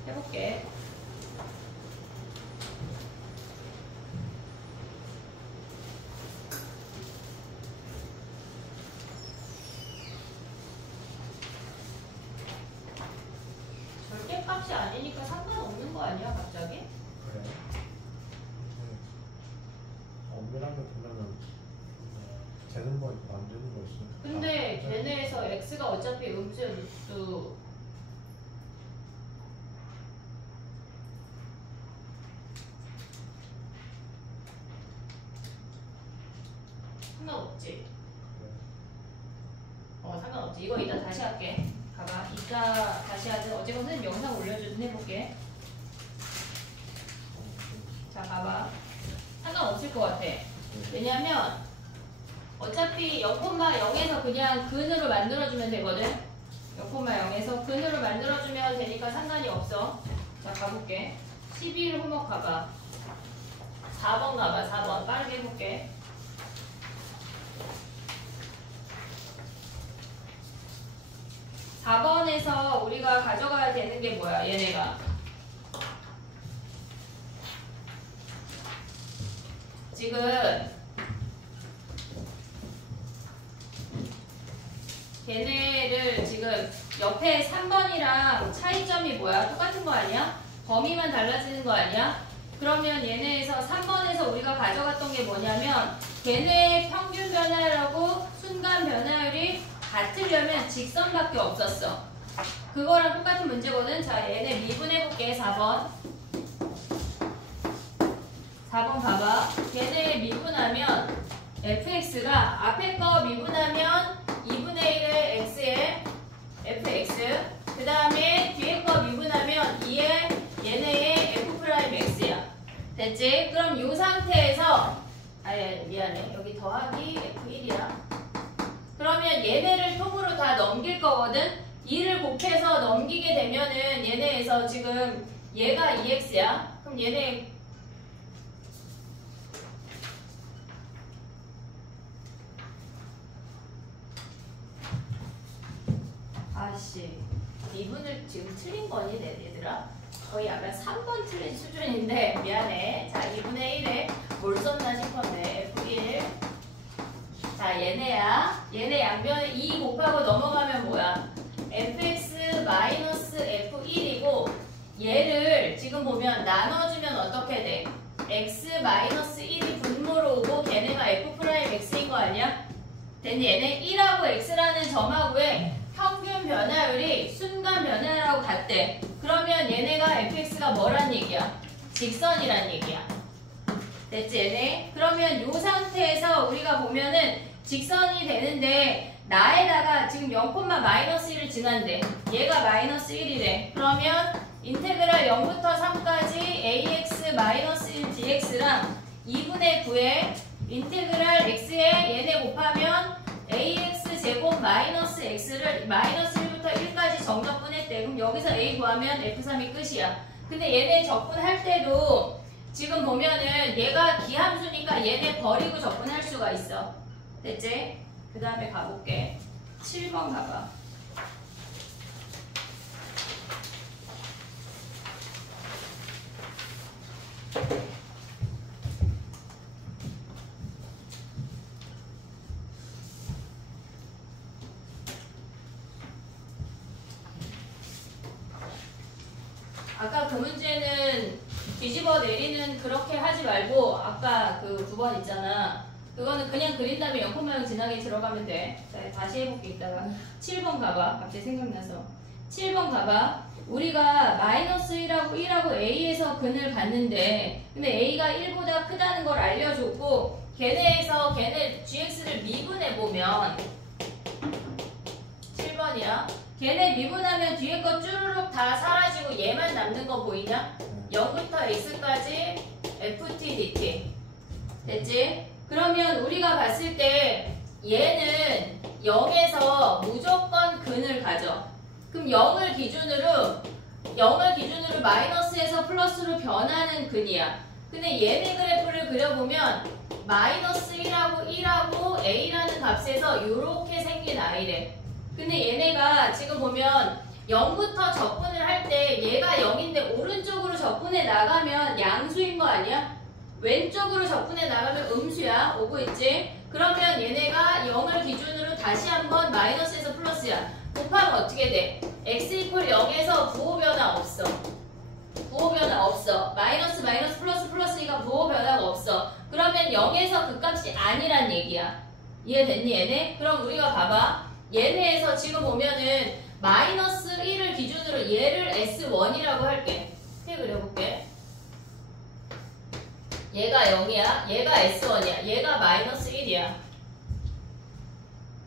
해볼게. 절대값이 아니니까 상관없는 거 아니야, 갑자기? 그래. 엄밀하게 보면은 되는 거 있고 안 되는 거 있으니까. 근데 걔네에서 x가 어차피 음수야, 루트. 상관없지? 상관없지. 이거 이따 다시 할게. 봐봐. 이따 다시 하자. 어제 선생님 영상 올려주든 해볼게. 자, 봐봐. 상관없을 것 같아. 왜냐면 어차피 0,0에서 그냥 근으로 만들어주면 되거든. 0,0에서 근으로 만들어주면 되니까 상관이 없어. 자, 가볼게. 12를 홈워크 가봐. 4번 가봐. 4번 빠르게 해볼게. 4번에서 우리가 가져가야 되는 게 뭐야? 얘네가 지금 걔네를 지금 옆에 3번이랑 차이점이 뭐야? 똑같은 거 아니야? 범위만 달라지는 거 아니야? 그러면 얘네에서 3번에서 우리가 가져갔던 게 뭐냐면 걔네의 평균 변화율하고 순간 변화율이 같으려면 직선밖에 없었어. 그거랑 똑같은 문제거든. 자, 얘네 미분해볼게. 4번. 4번 봐봐. 얘네 미분하면 fx가 앞에 거 미분하면 2분의 1의 x에 fx, 그 다음에 뒤에 거 미분하면 2의 얘네의 f'x야. 됐지? 그럼 이 상태에서 미안해. 여기 더하기 f1이야. 그러면 얘네를 통으로 다 넘길 거거든? 2를 곱해서 넘기게 되면은 얘네에서 지금 얘가 2x야. 그럼 얘네 아씨 2분을 지금 틀린 거니 얘들아? 거의 약간 3번 틀린 수준인데 미안해. 자 2분의 1에 뭘 썼나 싶었네. F1. 자 얘네야. 얘네 양변에 2 곱하고 넘어가면 뭐야? fx 마이너스 f1이고 얘를 지금 보면 나눠주면 어떻게 돼? x 마이너스 1이 분모로 오고 걔네가 f'x인 거 아니야? 됐니? 얘네 1하고 x라는 점하고의 평균 변화율이 순간 변화율하고 같대. 그러면 얘네가 fx가 뭐란 얘기야? 직선이란 얘기야. 됐지 얘네? 그러면 이 상태에서 우리가 보면은 직선이 되는데 나에다가 지금 0,-1을 지난대. 얘가 마이너스 1이래. 그러면 인테그랄 0부터 3까지 ax-1 dx랑 2분의 9에 인테그랄 x에 얘네 곱하면 ax 제곱 마이너스 x를 마이너스 1부터 1까지 정적분했대. 그럼 여기서 a 구하면 f3이 끝이야. 근데 얘네 적분할 때도 지금 보면은 얘가 기함수니까 얘네 버리고 적분할 수가 있어. 됐지? 그 다음에 가볼게. 7번 가봐. 아까 그 문제는 뒤집어 내리는 그렇게 하지 말고 아까 그 9번 있잖아. 그거는 그냥 그린 다음에 0,0 지나게 들어가면 돼. 자, 다시 해볼게 이따가. 7번 가봐. 갑자기 생각나서. 7번 가봐. 우리가 마이너스 1하고 A에서 근을 봤는데 근데 A가 1보다 크다는 걸 알려줬고 걔네에서 걔네 GX를 미분해보면 7번이야. 걔네 미분하면 뒤에 거 쭈르륵 다 사라지고 얘만 남는 거 보이냐? 0부터 x까지 ft dt. 됐지? 그러면 우리가 봤을 때 얘는 0에서 무조건 근을 가져. 그럼 0을 기준으로 마이너스에서 플러스로 변하는 근이야. 근데 얘네 그래프를 그려보면 마이너스 1하고 A라는 값에서 이렇게 생긴 I래. 근데 얘네가 지금 보면 0부터 적분을 할 때 얘가 0인데 오른쪽으로 적분해 나가면 양수인 거 아니야? 왼쪽으로 적분해 나가면 음수야. 오고 있지? 그러면 얘네가 0을 기준으로 다시 한번 마이너스에서 플러스야. 곱하면 어떻게 돼? x 이퀄 0에서 부호 변화 없어. 부호 변화 없어. 마이너스 플러스니까 부호 변화가 없어. 그러면 0에서 그 값이 아니란 얘기야. 이해됐니 얘네? 그럼 우리가 봐봐. 얘네에서 지금 보면은 마이너스 1을 기준으로 얘를 S1이라고 할게. 이렇게 그려볼게. 얘가 0이야. 얘가 S1이야. 얘가 마이너스 1이야.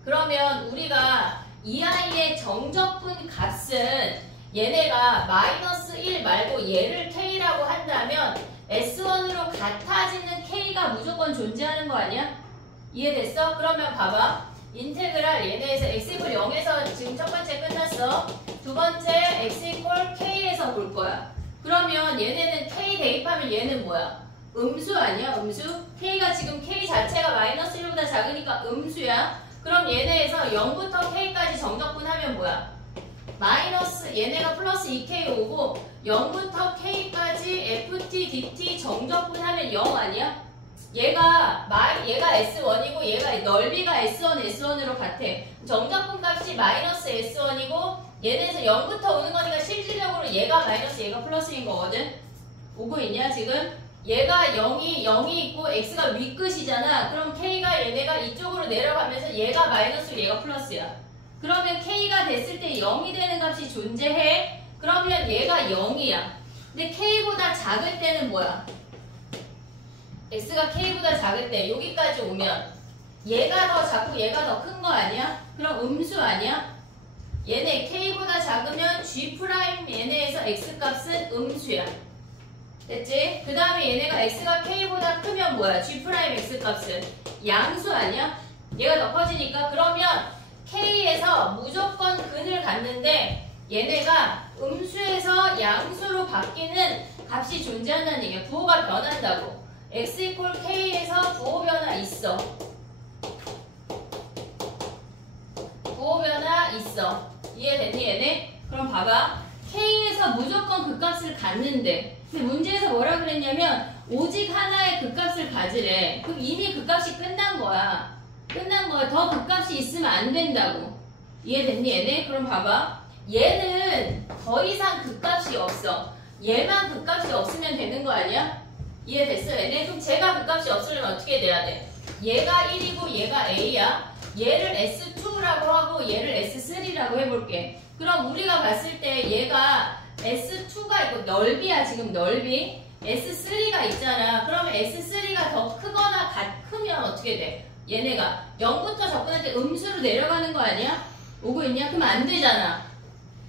그러면 우리가 이 아이의 정적분 값은 얘네가 마이너스 1 말고 얘를 K라고 한다면 S1으로 같아지는 K가 무조건 존재하는 거 아니야? 이해됐어? 그러면 봐봐. 인테그랄 얘네에서 x 이퀄 0에서 지금 첫 번째 끝났어. 두 번째 x 이퀄 k에서 볼 거야. 그러면 얘네는 k 대입하면 얘는 뭐야? 음수 아니야? 음수? k가 지금 k 자체가 마이너스 1보다 작으니까 음수야. 그럼 얘네에서 0부터 k까지 정적분하면 뭐야? 마이너스 얘네가 플러스 2k 오고 0부터 k까지 ft dt 정적분하면 0 아니야? 얘가 S1이고 얘가 넓이가 S1으로 같아. 정적분 값이 마이너스 S1이고 얘네에서 0부터 오는 거니까 실질적으로 얘가 마이너스 얘가 플러스인 거거든. 오고 있냐 지금? 얘가 0이 있고 X가 윗끝이잖아. 그럼 K가 얘네가 이쪽으로 내려가면서 얘가 마이너스 얘가 플러스야. 그러면 K가 됐을 때 0이 되는 값이 존재해. 그러면 얘가 0이야. 근데 K보다 작을 때는 뭐야? X가 K보다 작을 때 여기까지 오면 얘가 더 작고 얘가 더 큰 거 아니야? 그럼 음수 아니야? 얘네 K보다 작으면 G' 얘네에서 X 값은 음수야. 됐지? 그 다음에 얘네가 X가 K보다 크면 뭐야? G' X 값은 양수 아니야? 얘가 더 커지니까 그러면 K에서 무조건 근을 갖는데 얘네가 음수에서 양수로 바뀌는 값이 존재한다는 얘기야. 부호가 변한다고. X 이퀄 K에서 부호 변화 있어. 부호 변화 있어. 이해됐니 얘네? 그럼 봐봐. K에서 무조건 그 값을 갖는데 근데 문제에서 뭐라 그랬냐면 오직 하나의 그 값을 가지래. 그럼 이미 그 값이 끝난 거야. 끝난 거야. 더 그 값이 있으면 안 된다고. 이해됐니 얘네? 그럼 봐봐. 얘는 더 이상 그 값이 없어. 얘만 그 값이 없으면 되는 거 아니야? 이해됐어 얘네? 그럼 제가 그 값이 없으려면 어떻게 돼야 돼? 얘가 1이고 얘가 A야. 얘를 S2라고 하고 얘를 S3라고 해볼게. 그럼 우리가 봤을 때 얘가 S2가 있고 넓이야 지금 넓이. S3가 있잖아. 그러면 S3가 더 크거나 크면 어떻게 돼? 얘네가 0부터 접근할 때 음수로 내려가는 거 아니야? 오고 있냐? 그럼 안 되잖아.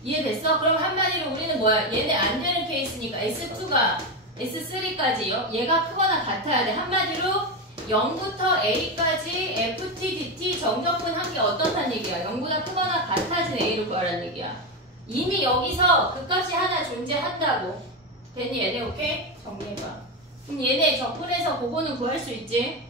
이해됐어? 그럼 한마디로 우리는 뭐야? 얘네 안 되는 케이스니까 S2가 S3까지요. 얘가 크거나 같아야 돼. 한마디로 0부터 A까지 FT, DT 정적분 한 게 어떻단 얘기야? 0보다 크거나 같아진 A를 구하라는 얘기야. 이미 여기서 그 값이 하나 존재한다고. 됐니 얘네? 오케이? 정리해봐. 그럼 얘네 적분해서 그거는 구할 수 있지?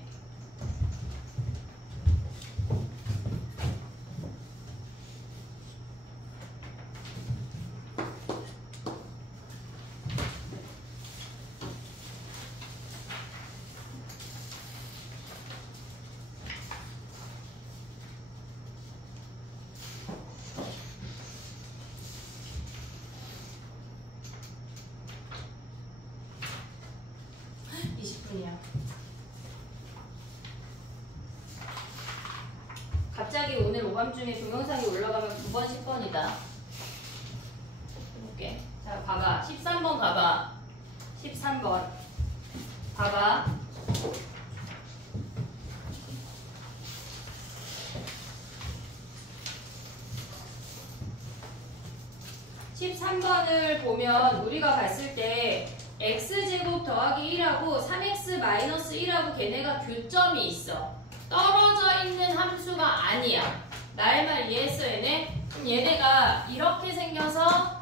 갑자기 오늘 오밤중에 동영상이 올라가면 9번, 10번이다. 해볼게. 자, 봐봐. 13번 가봐. 13번. 봐봐. (13번을) 보면 우리가 봤을 때 x제곱 더하기 1하고 3x 마이너스 1하고 걔네가 교점이 있어. 떨어져 있는 함수가 아니야. 나의 말 이해했어 얘네? 그럼 얘네가 이렇게 생겨서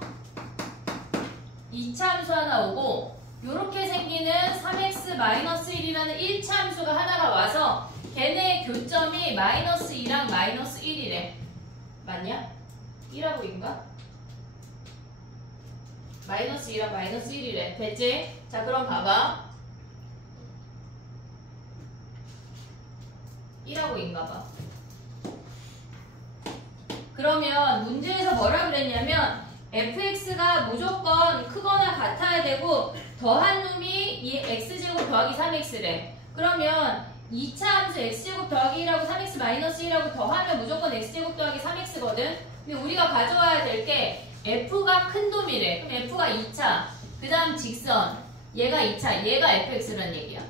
2차 함수 하나 오고 요렇게 생기는 3x 마이너스 1이라는 1차 함수가 하나가 와서 걔네의 교점이 마이너스 2랑 마이너스 1이래. 맞냐? 1하고 2인가? 마이너스 2랑 마이너스 1이래. 됐지? 자 그럼 봐봐. 1하고 2인가봐. 그러면 문제에서 뭐라 그랬냐면 fx가 무조건 크거나 같아야 되고 더한 놈이 이 x제곱 더하기 3x래. 그러면 2차 함수 x제곱 더하기 1하고 3x 마이너스 1하고 더하면 무조건 x제곱 더하기 3x거든. 근데 우리가 가져와야 될 게 f가 큰 놈이래. 그럼 f가 2차, 그 다음 직선, 얘가 2차, 얘가 fx란 얘기야.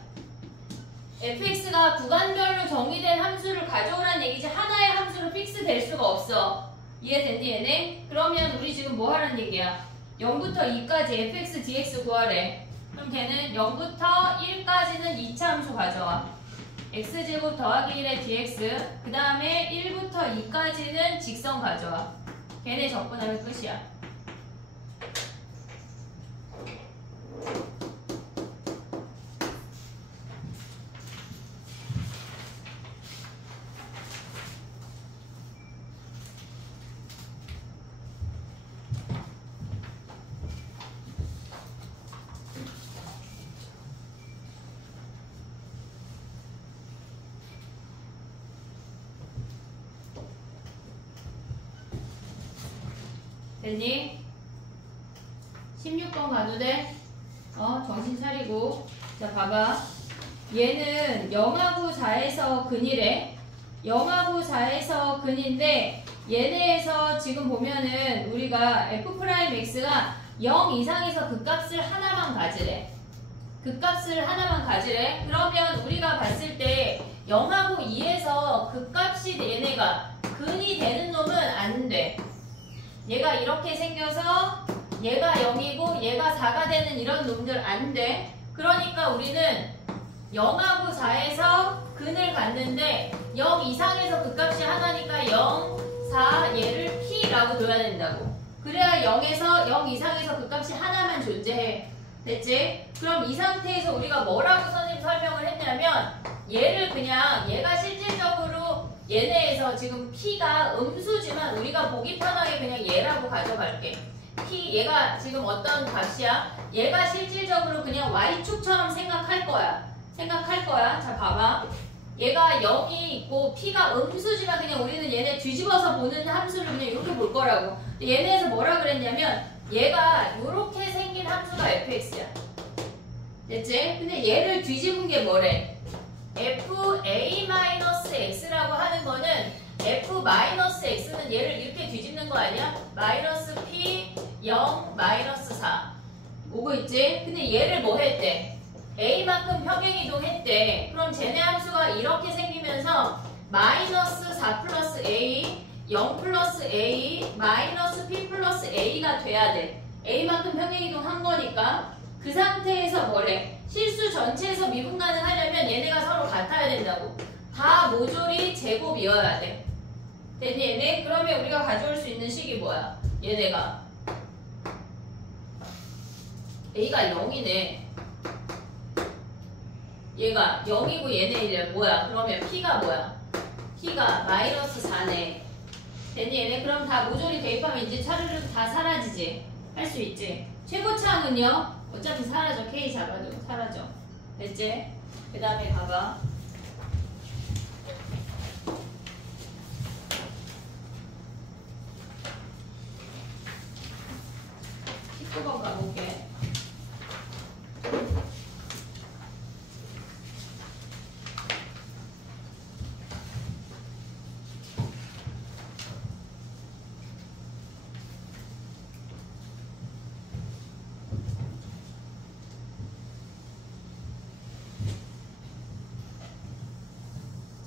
fx가 구간별로 정의된 함수를 가져오라는 얘기지 하나의 함수로 픽스 될 수가 없어. 이해됐니 얘네? 그러면 우리 지금 뭐 하라는 얘기야? 0부터 2까지 fx, dx 구하래. 그럼 걔는 0부터 1까지는 2차 함수 가져와. x제곱 더하기 1의 dx, 그 다음에 1부터 2까지는 직선 가져와. 걔네 접근하면 끝이야. 됐니? 16번 가도 돼? 정신 차리고. 자, 봐봐. 얘는 0하고 4에서 근이래. 0하고 4에서 근인데 얘네에서 지금 보면은 우리가 f'x가 0 이상에서 그 값을 하나만 가지래. 그 값을 하나만 가지래. 그러면 우리가 봤을 때 0하고 2에서 그 값이 얘네가 근이 되는 놈은 안 돼. 얘가 이렇게 생겨서 얘가 0이고 얘가 4가 되는 이런 놈들 안 돼. 그러니까 우리는 0하고 4에서 근을 갖는데 0 이상에서 그 값이 하나니까 0, 4 얘를 P라고 둬야 된다고. 그래야 0에서 0 이상에서 그 값이 하나만 존재해. 됐지? 그럼 이 상태에서 우리가 뭐라고 선생님 설명을 했냐면 얘를 그냥 얘가 실질적으로 얘네에서 지금 P가 음수지만 우리가 보기 편하게 그냥 얘라고 가져갈게. P 얘가 지금 어떤 값이야? 얘가 실질적으로 그냥 Y축처럼 생각할 거야. 자 봐봐. 얘가 0이 있고 P가 음수지만 그냥 우리는 얘네 뒤집어서 보는 함수를 그냥 이렇게 볼 거라고. 얘네에서 뭐라 그랬냐면 얘가 이렇게 생긴 함수가 fx야. 됐지? 근데 얘를 뒤집은 게 뭐래? fa-x라고 하는 거는 f-x는 얘를 이렇게 뒤집는 거 아니야? 마이너스 p 0 마이너스 4 오고 있지? 근데 얘를 뭐 했대? a만큼 평행이동 했대. 그럼 쟤네 함수가 이렇게 생기면서 마이너스 4 플러스 a 0 플러스 a 마이너스 p 플러스 a가 돼야 돼. a만큼 평행이동 한 거니까. 그 상태에서 뭐래? 실수 전체에서 미분간을 하려면 얘네가 서로 같아야 된다고. 다 모조리 제곱이어야 돼. 됐니 얘네? 그러면 우리가 가져올 수 있는 식이 뭐야? 얘네가 a가 0이네. 얘가 0이고 얘네 이제 뭐야? 그러면 p가 뭐야? p가 마이너스 4네. 됐니 얘네? 그럼 다 모조리 대입하면 이제 차르르 다 사라지지? 할 수 있지? 최고차항은요? 어차피 사라져. k 잡아도 사라져. 됐지? 그 다음에 가봐. (19번) 가볼게.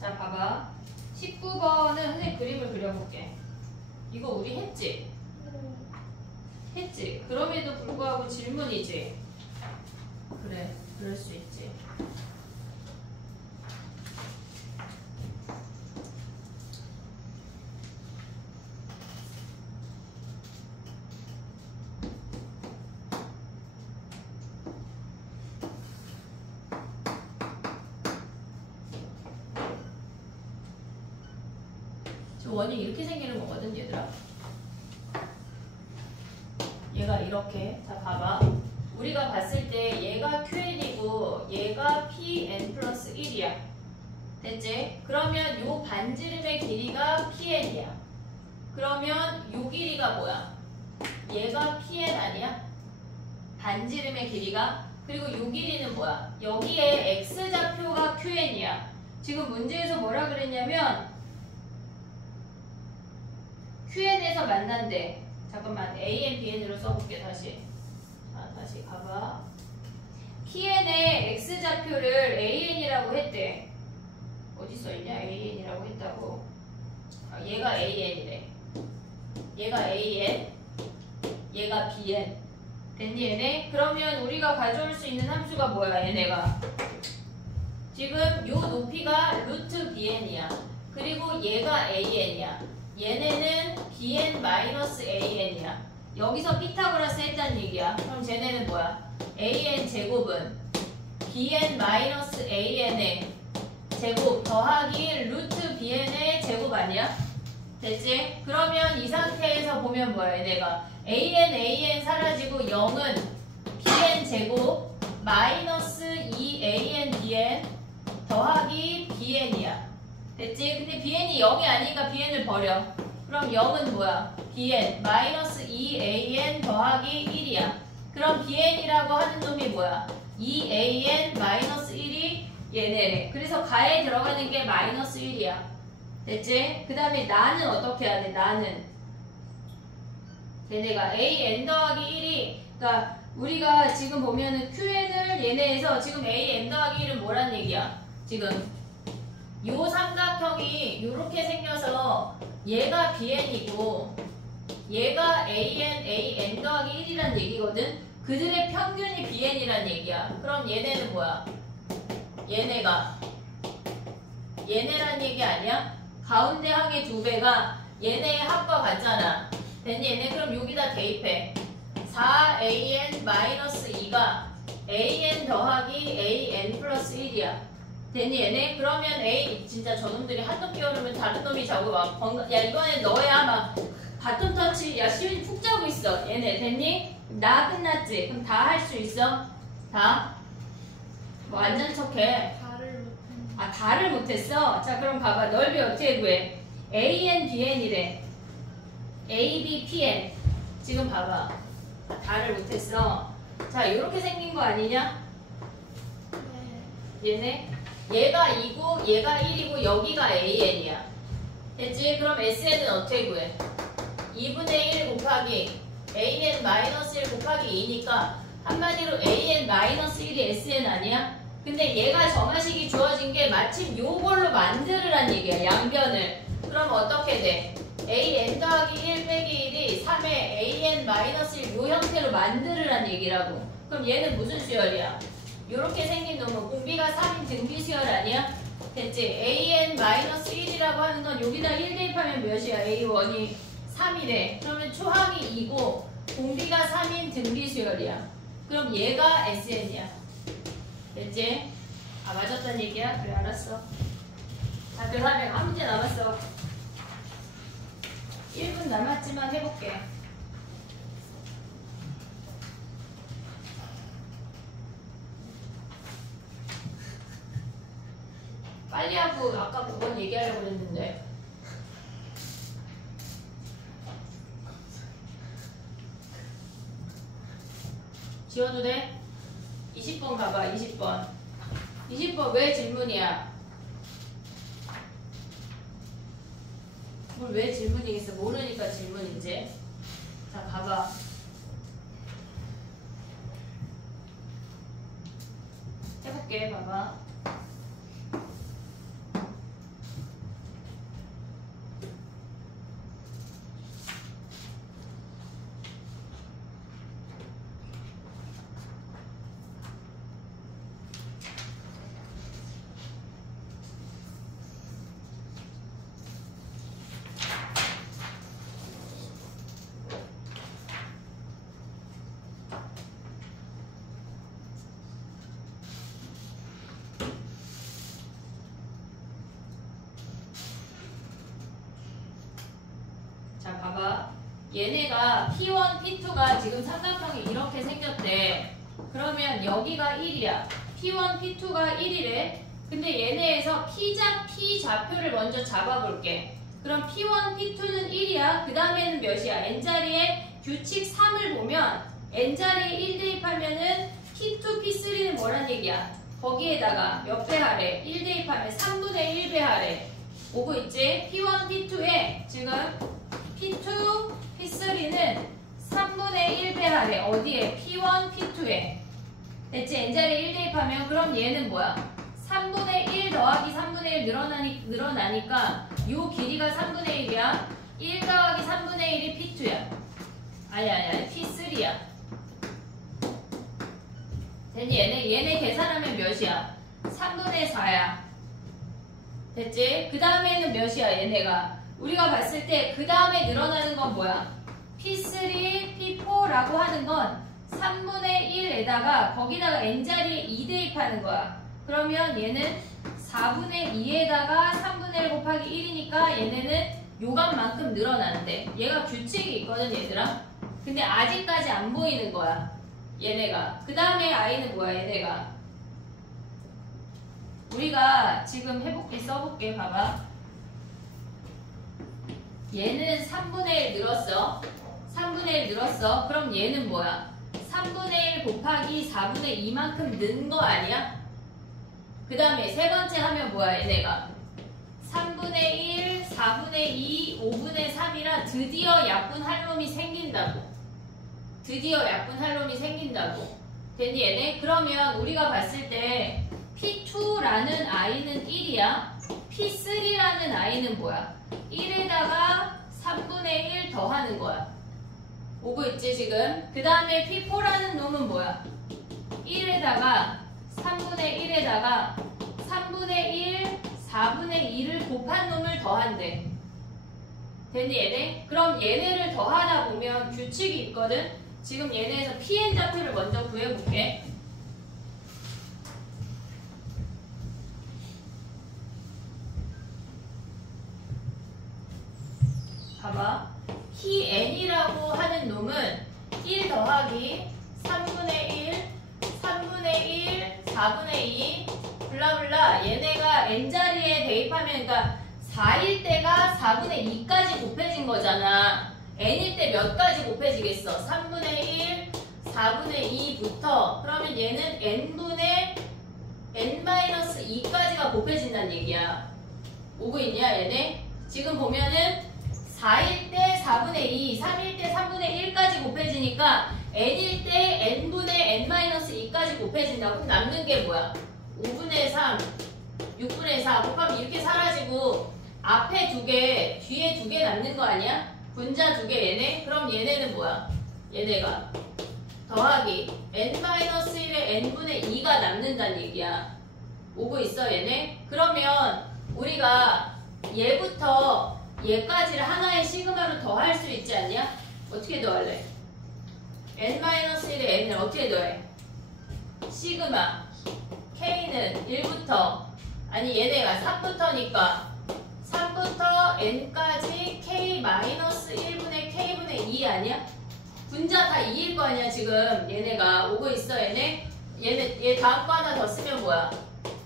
자, 봐봐. 19번은 선생님 그림을 그려볼게. 이거 우리 했지? 했지? 그럼에도 불구하고 질문이지? 그래, 그럴 수 있지. 원이 이렇게 생기는 거거든 얘들아. 얘가 이렇게. 자 봐봐. 우리가 봤을 때 얘가 QN이고 얘가 PN 플러스 1이야. 됐지? 그러면 요 반지름의 길이가 PN이야. 그러면 요 길이가 뭐야? 얘가 PN 아니야? 반지름의 길이가. 그리고 요 길이는 뭐야? 여기에 X좌표가 QN이야. 지금 문제에서 뭐라 그랬냐면 QN에서 만난대. 잠깐만 AN, BN으로 써볼게 다시. 자 다시 가봐. PN의 X좌표를 AN이라고 했대. 어디 써있냐? AN이라고 했다고. 얘가 AN이래. 얘가 AN, 얘가 BN. 됐니 얘네? 그러면 우리가 가져올 수 있는 함수가 뭐야 얘네가? 지금 요 높이가 루트 BN이야. 그리고 얘가 AN이야. 얘네는 BN-AN이야. 여기서 피타고라스 했다는 얘기야. 그럼 쟤네는 뭐야? AN 제곱은 BN-AN의 제곱 더하기 루트 BN의 제곱 아니야? 됐지? 그러면 이 상태에서 보면 뭐야 얘네가? AN 사라지고 0은 BN 제곱 마이너스 2AN BN 더하기 BN이야. 됐지? 근데 BN이 0이 아니니까 BN을 버려. 그럼 0은 뭐야? BN 마이너스 2AN 더하기 1이야. 그럼 BN이라고 하는 놈이 뭐야? 2AN 마이너스 1이 얘네래. 그래서 가에 들어가는 게 마이너스 1이야. 됐지? 그 다음에 나는 어떻게 해야 돼? 나는 얘네가 a n 더하기 1이 그러니까 우리가 지금 보면은 qn을 얘네에서 지금 a n 더하기 1은 뭐란 얘기야? 지금 요 삼각형이 요렇게 생겨서 얘가 bn이고 얘가 an 더하기 1이란 얘기거든? 그들의 평균이 bn이란 얘기야. 그럼 얘네는 뭐야? 얘네란 얘기 아니야? 가운데 항의 2배가 얘네의 합과 같잖아. 됐니? 얘네 그럼 여기다 대입해. 4an-2가 an 더하기 an 플러스 1이야. 됐니? 얘네? 그러면 a 진짜 저놈들이 한놈 끼워놓으면 다른 놈이 자고 막 야 이번엔 너야 막 바톤 터치 야 시윤이 푹 자고 있어. 얘네 됐니? 나 끝났지? 그럼 다 할 수 있어? 다? 뭐 완전 척해. 다를 못했어? 자 그럼 봐봐. 넓이 어떻게 구해? AN, BN이래. AB, PN. 지금 봐봐. 다를 못했어. 자 이렇게 생긴 거 아니냐? 얘네? 얘가 2고 얘가 1이고 여기가 AN이야. 됐지? 그럼 SN은 어떻게 구해? 2분의 1 곱하기 AN-1 곱하기 2니까 한마디로 AN-1이 SN 아니야? 근데 얘가 정하식이 주어진 게 마침 요걸로 만들으란 얘기야. 양변을. 그럼 어떻게 돼? AN 더하기 1 빼기 1이 3의 AN-1 요 형태로 만들으란 얘기라고. 그럼 얘는 무슨 수열이야? 요렇게 생긴 놈은 공비가 3인 등비 수열 아니야? 됐지? AN-1이라고 하는 건 여기다 1 대입하면 몇이야? A1이 3이래. 그러면 초항이 2고 공비가 3인 등비 수열이야. 그럼 얘가 SN이야. 됐지? 아 맞았단 얘기야? 그래 알았어. 다들 하면 한 문제 남았어. 1분 남았지만 해볼게. 빨리 하고 아까 그건 얘기하려고 했는데 지워도 돼? 20번 가봐. 20번. 20번 왜 질문이야? 뭘 왜 질문이겠어? 모르니까 질문이지. 자 가봐. 해볼게. 봐봐. 자 봐봐. 얘네가 P1, P2가 지금 삼각형이 이렇게 생겼대. 그러면 여기가 1이야. P1, P2가 1이래. 근데 얘네에서 P 좌표를 먼저 잡아볼게. 그럼 P1, P2는 1이야. 그 다음에는 몇이야? N자리에 규칙 3을 보면 N자리에 1 대입하면은 P2, P3는 뭐란 얘기야? 거기에다가 몇 배 하래? 1 대입하면 3분의 1배 하래. 오고 있지? P1, P2에 지금 P2, P3는 3분의 1배 하래. 어디에? P1, P2에. 됐지? N자리에 1 대입하면 그럼 얘는 뭐야? 3분의 1 더하기 3분의 1 늘어나니까 요 길이가 3분의 1이야. 1 더하기 3분의 1이 P2야. 아니 P3야. 됐니? 얘네 계산하면 몇이야? 3분의 4야. 됐지? 그 다음에는 몇이야? 얘네가 우리가 봤을 때 그 다음에 늘어나는 건 뭐야? P3, P4라고 하는 건 3분의 1에다가 거기다가 N자리에 2 대입하는 거야. 그러면 얘는 4분의 2에다가 3분의 1 곱하기 1이니까 얘네는 요값만큼 늘어난대. 얘가 규칙이 있거든 얘들아. 근데 아직까지 안 보이는 거야. 얘네가. 그 다음에 I는 뭐야 얘네가. 우리가 지금 해볼게 써볼게. 봐봐. 얘는 3분의 1 늘었어. 3분의 1 늘었어. 그럼 얘는 뭐야? 3분의 1 곱하기 4분의 2만큼 는 거 아니야? 그 다음에 세 번째 하면 뭐야 얘네가? 3분의 1, 4분의 2, 5분의 3이라 드디어 약분할 놈이 생긴다고. 드디어 약분할 놈이 생긴다고. 됐니 얘네? 그러면 우리가 봤을 때 P2라는 i는 1이야. P3라는 i는 뭐야? 1에다가 3분의 1 더하는 거야. 오고 있지 지금? 그 다음에 P4라는 놈은 뭐야? 1에다가 3분의 1에다가 3분의 1, 4분의 2를 곱한 놈을 더한대. 됐니 얘네? 그럼 얘네를 더하다 보면 규칙이 있거든? 지금 얘네에서 Pn 좌표를 먼저 구해볼게. 봐봐. Pn이라고 하는 놈은 1 더하기 3분의 1, 3분의 1, 4분의 2 블라블라 얘네가 n자리에 대입하면 그러니까 4일 때가 4분의 2까지 곱해진 거잖아. n일 때 몇 가지 곱해지겠어? 3분의 1, 4분의 2부터 그러면 얘는 n분의 n-2까지가 곱해진다는 얘기야. 오고 있냐 얘네? 지금 보면은 4일 때 4분의 2, 3일 때 3분의 1까지 곱해지니까 n일 때 n분의 n-2까지 곱해진다. 그럼 남는 게 뭐야? 5분의 3, 6분의 4 곱하면 이렇게 사라지고 앞에 2개, 뒤에 2개 남는 거 아니야? 분자 2개 얘네? 그럼 얘네는 뭐야? 얘네가 더하기 n-1의 n분의 2가 남는다는 얘기야. 오고 있어 얘네? 그러면 우리가 얘부터 얘까지를 하나의 시그마로 더할 수 있지 않냐? 어떻게 더할래? n-1의 n을 어떻게 더해? 시그마 k는 1부터 아니 얘네가 3부터니까 3부터 n까지 k-1분의 k분의 2 아니야? 분자 다 2일 거 아니야 지금 얘네가. 오고 있어 얘네? 얘 다음 거 하나 더 쓰면 뭐야?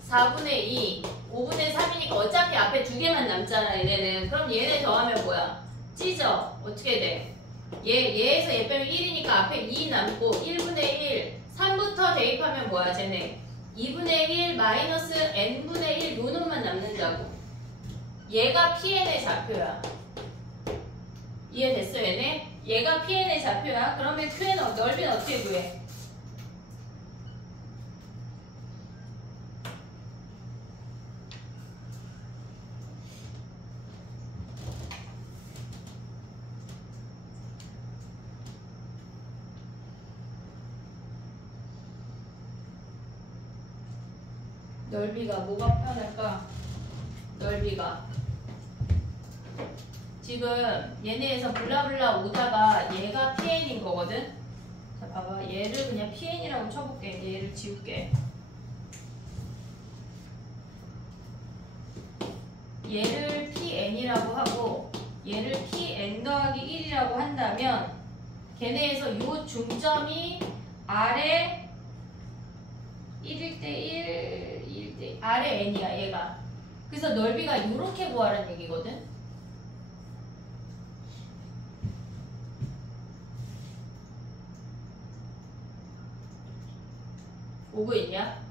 4분의 2 5분의 3이니까 어차피 앞에 2개만 남잖아 얘네는. 그럼 얘네 더하면 뭐야? 찢어. 어떻게 돼? 얘에서 얘 빼면 1이니까 앞에 2 남고 1분의 1 3부터 대입하면 뭐야 쟤네? 2분의 1 마이너스 n분의 1 요놈만 남는다고. 얘가 Pn의 좌표야. 이해됐어 얘네? 얘가 Pn의 좌표야. 그러면 Qn 넓이는 어떻게 구해? 넓이가 뭐가 편할까? 넓이가 지금 얘네에서 블라블라 오다가 얘가 PN인 거거든? 자 봐봐 얘를 그냥 PN이라고 쳐볼게. 얘를 지울게. 얘를 PN이라고 하고 얘를 PN 더하기 1이라고 한다면 걔네에서 요 중점이 아래 1일 때 1, 2일 때 아래 n이야 얘가. 그래서 넓이가 이렇게 구하라는 얘기거든. 오고 있냐?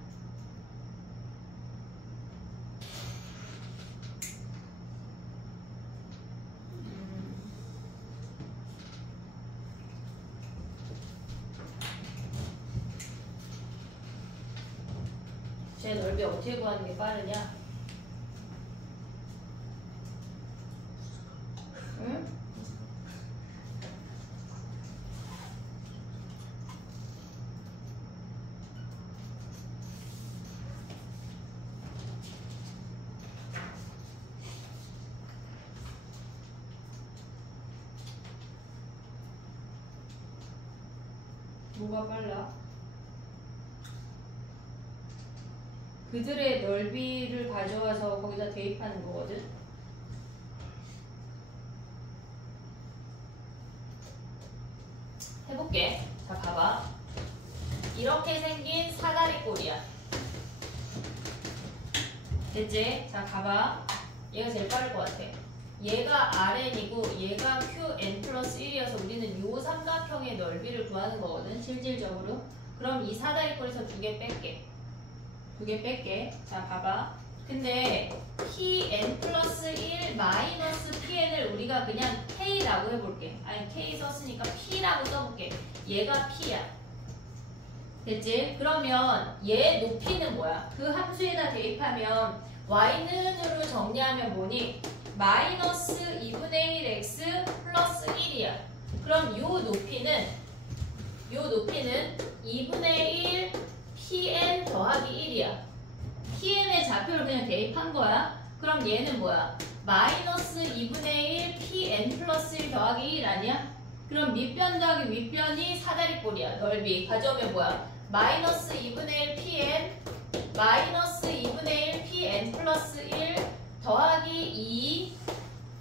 제 넓이 어떻게 구하는 게 빠르냐? 응? 뭐가 빨라? 그들의 넓이를 가져와서 거기다 대입하는 거거든. 해볼게. 자 봐봐. 이렇게 생긴 사다리꼴이야. 됐지? 자 봐봐. 얘가 제일 빠를 것 같아. 얘가 RN이고 얘가 QN 플러스 1이어서 우리는 요 삼각형의 넓이를 구하는 거거든 실질적으로. 그럼 이 사다리꼴에서 2개 뺄게. 2개 뺄게. 자 봐봐. 근데 pn 플러스 1 마이너스 pn을 우리가 그냥 k라고 해볼게. 아니 k 썼으니까 p라고 써볼게. 얘가 p야. 됐지? 그러면 얘 높이는 뭐야? 그 함수에다 대입하면 y는으로 정리하면 뭐니? 마이너스 2분의 1 x 플러스 1이야. 그럼 요 높이는 2분의 1 pn 더하기 1이야. pn의 좌표를 그냥 대입한 거야. 그럼 얘는 뭐야? 마이너스 2분의 1 pn 플러스 1 더하기 1 아니야? 그럼 밑변 더하기 윗변이 사다리꼴이야. 넓이 가져오면 뭐야? 마이너스 2분의 1 pn 마이너스 2분의 1 pn 플러스 1 더하기 2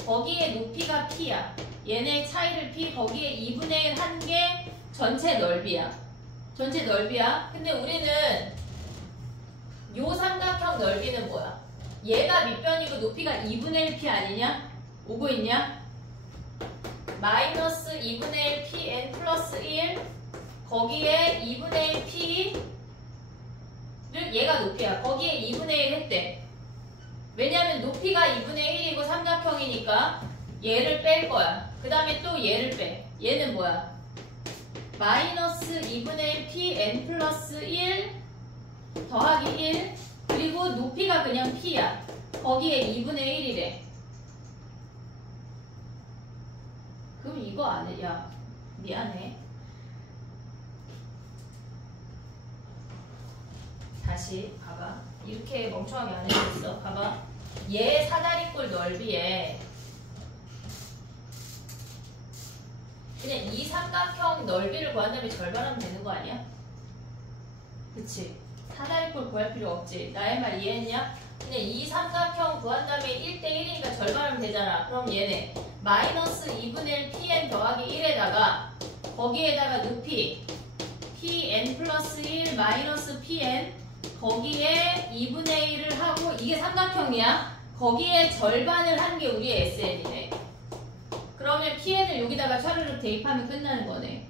거기에 높이가 p야. 얘네 차이를 p 거기에 2분의 1 한 게 전체 넓이야. 전체 넓이야. 근데 우리는 요 삼각형 넓이는 뭐야? 얘가 밑변이고 높이가 2분의 1p 아니냐? 오고 있냐? 마이너스 2분의 1 pn 플러스 1 거기에 2분의 1p를 얘가 높이야. 거기에 2분의 1 했대. 왜냐면 높이가 2분의 1이고 삼각형이니까 얘를 뺄 거야. 그 다음에 또 얘를 빼. 얘는 뭐야? 마이너스 2분의 1 pn 플러스 1 더하기 1 그리고 높이가 그냥 p야. 거기에 2분의 1이래. 그럼 이거 안 해. 야 미안해. 다시 봐봐. 이렇게 멍청하게 안 해줬어. 봐봐. 얘 사다리꼴 넓이에 그냥 이 삼각형 넓이를 구한 다음에 절반하면 되는 거 아니야? 그치? 사다리꼴 구할 필요 없지. 나의 말 이해했냐? 그냥 이 삼각형 구한 다음에 1대1이니까 절반하면 되잖아. 그럼 얘네 마이너스 2분의 1 pn 더하기 1에다가 거기에다가 높이 pn 플러스 1 마이너스 pn 거기에 2분의 1을 하고 이게 삼각형이야. 거기에 절반을 한 게 우리의 SN이네. 그러면 pn을 여기다가 차르륵 대입하면 끝나는 거네.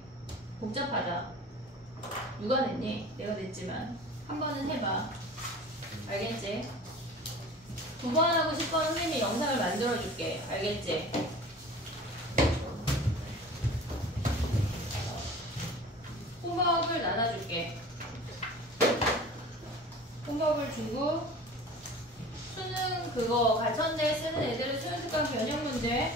복잡하다. 누가 냈니? 내가 냈지만 한 번은 해봐. 알겠지? 2번 하고 10번 선생님이 영상을 만들어줄게. 알겠지? 홈워크를 나눠줄게. 홈워크를 주고 수능 그거 가천대에 쓰는 애들은 수능 특강 변형 문제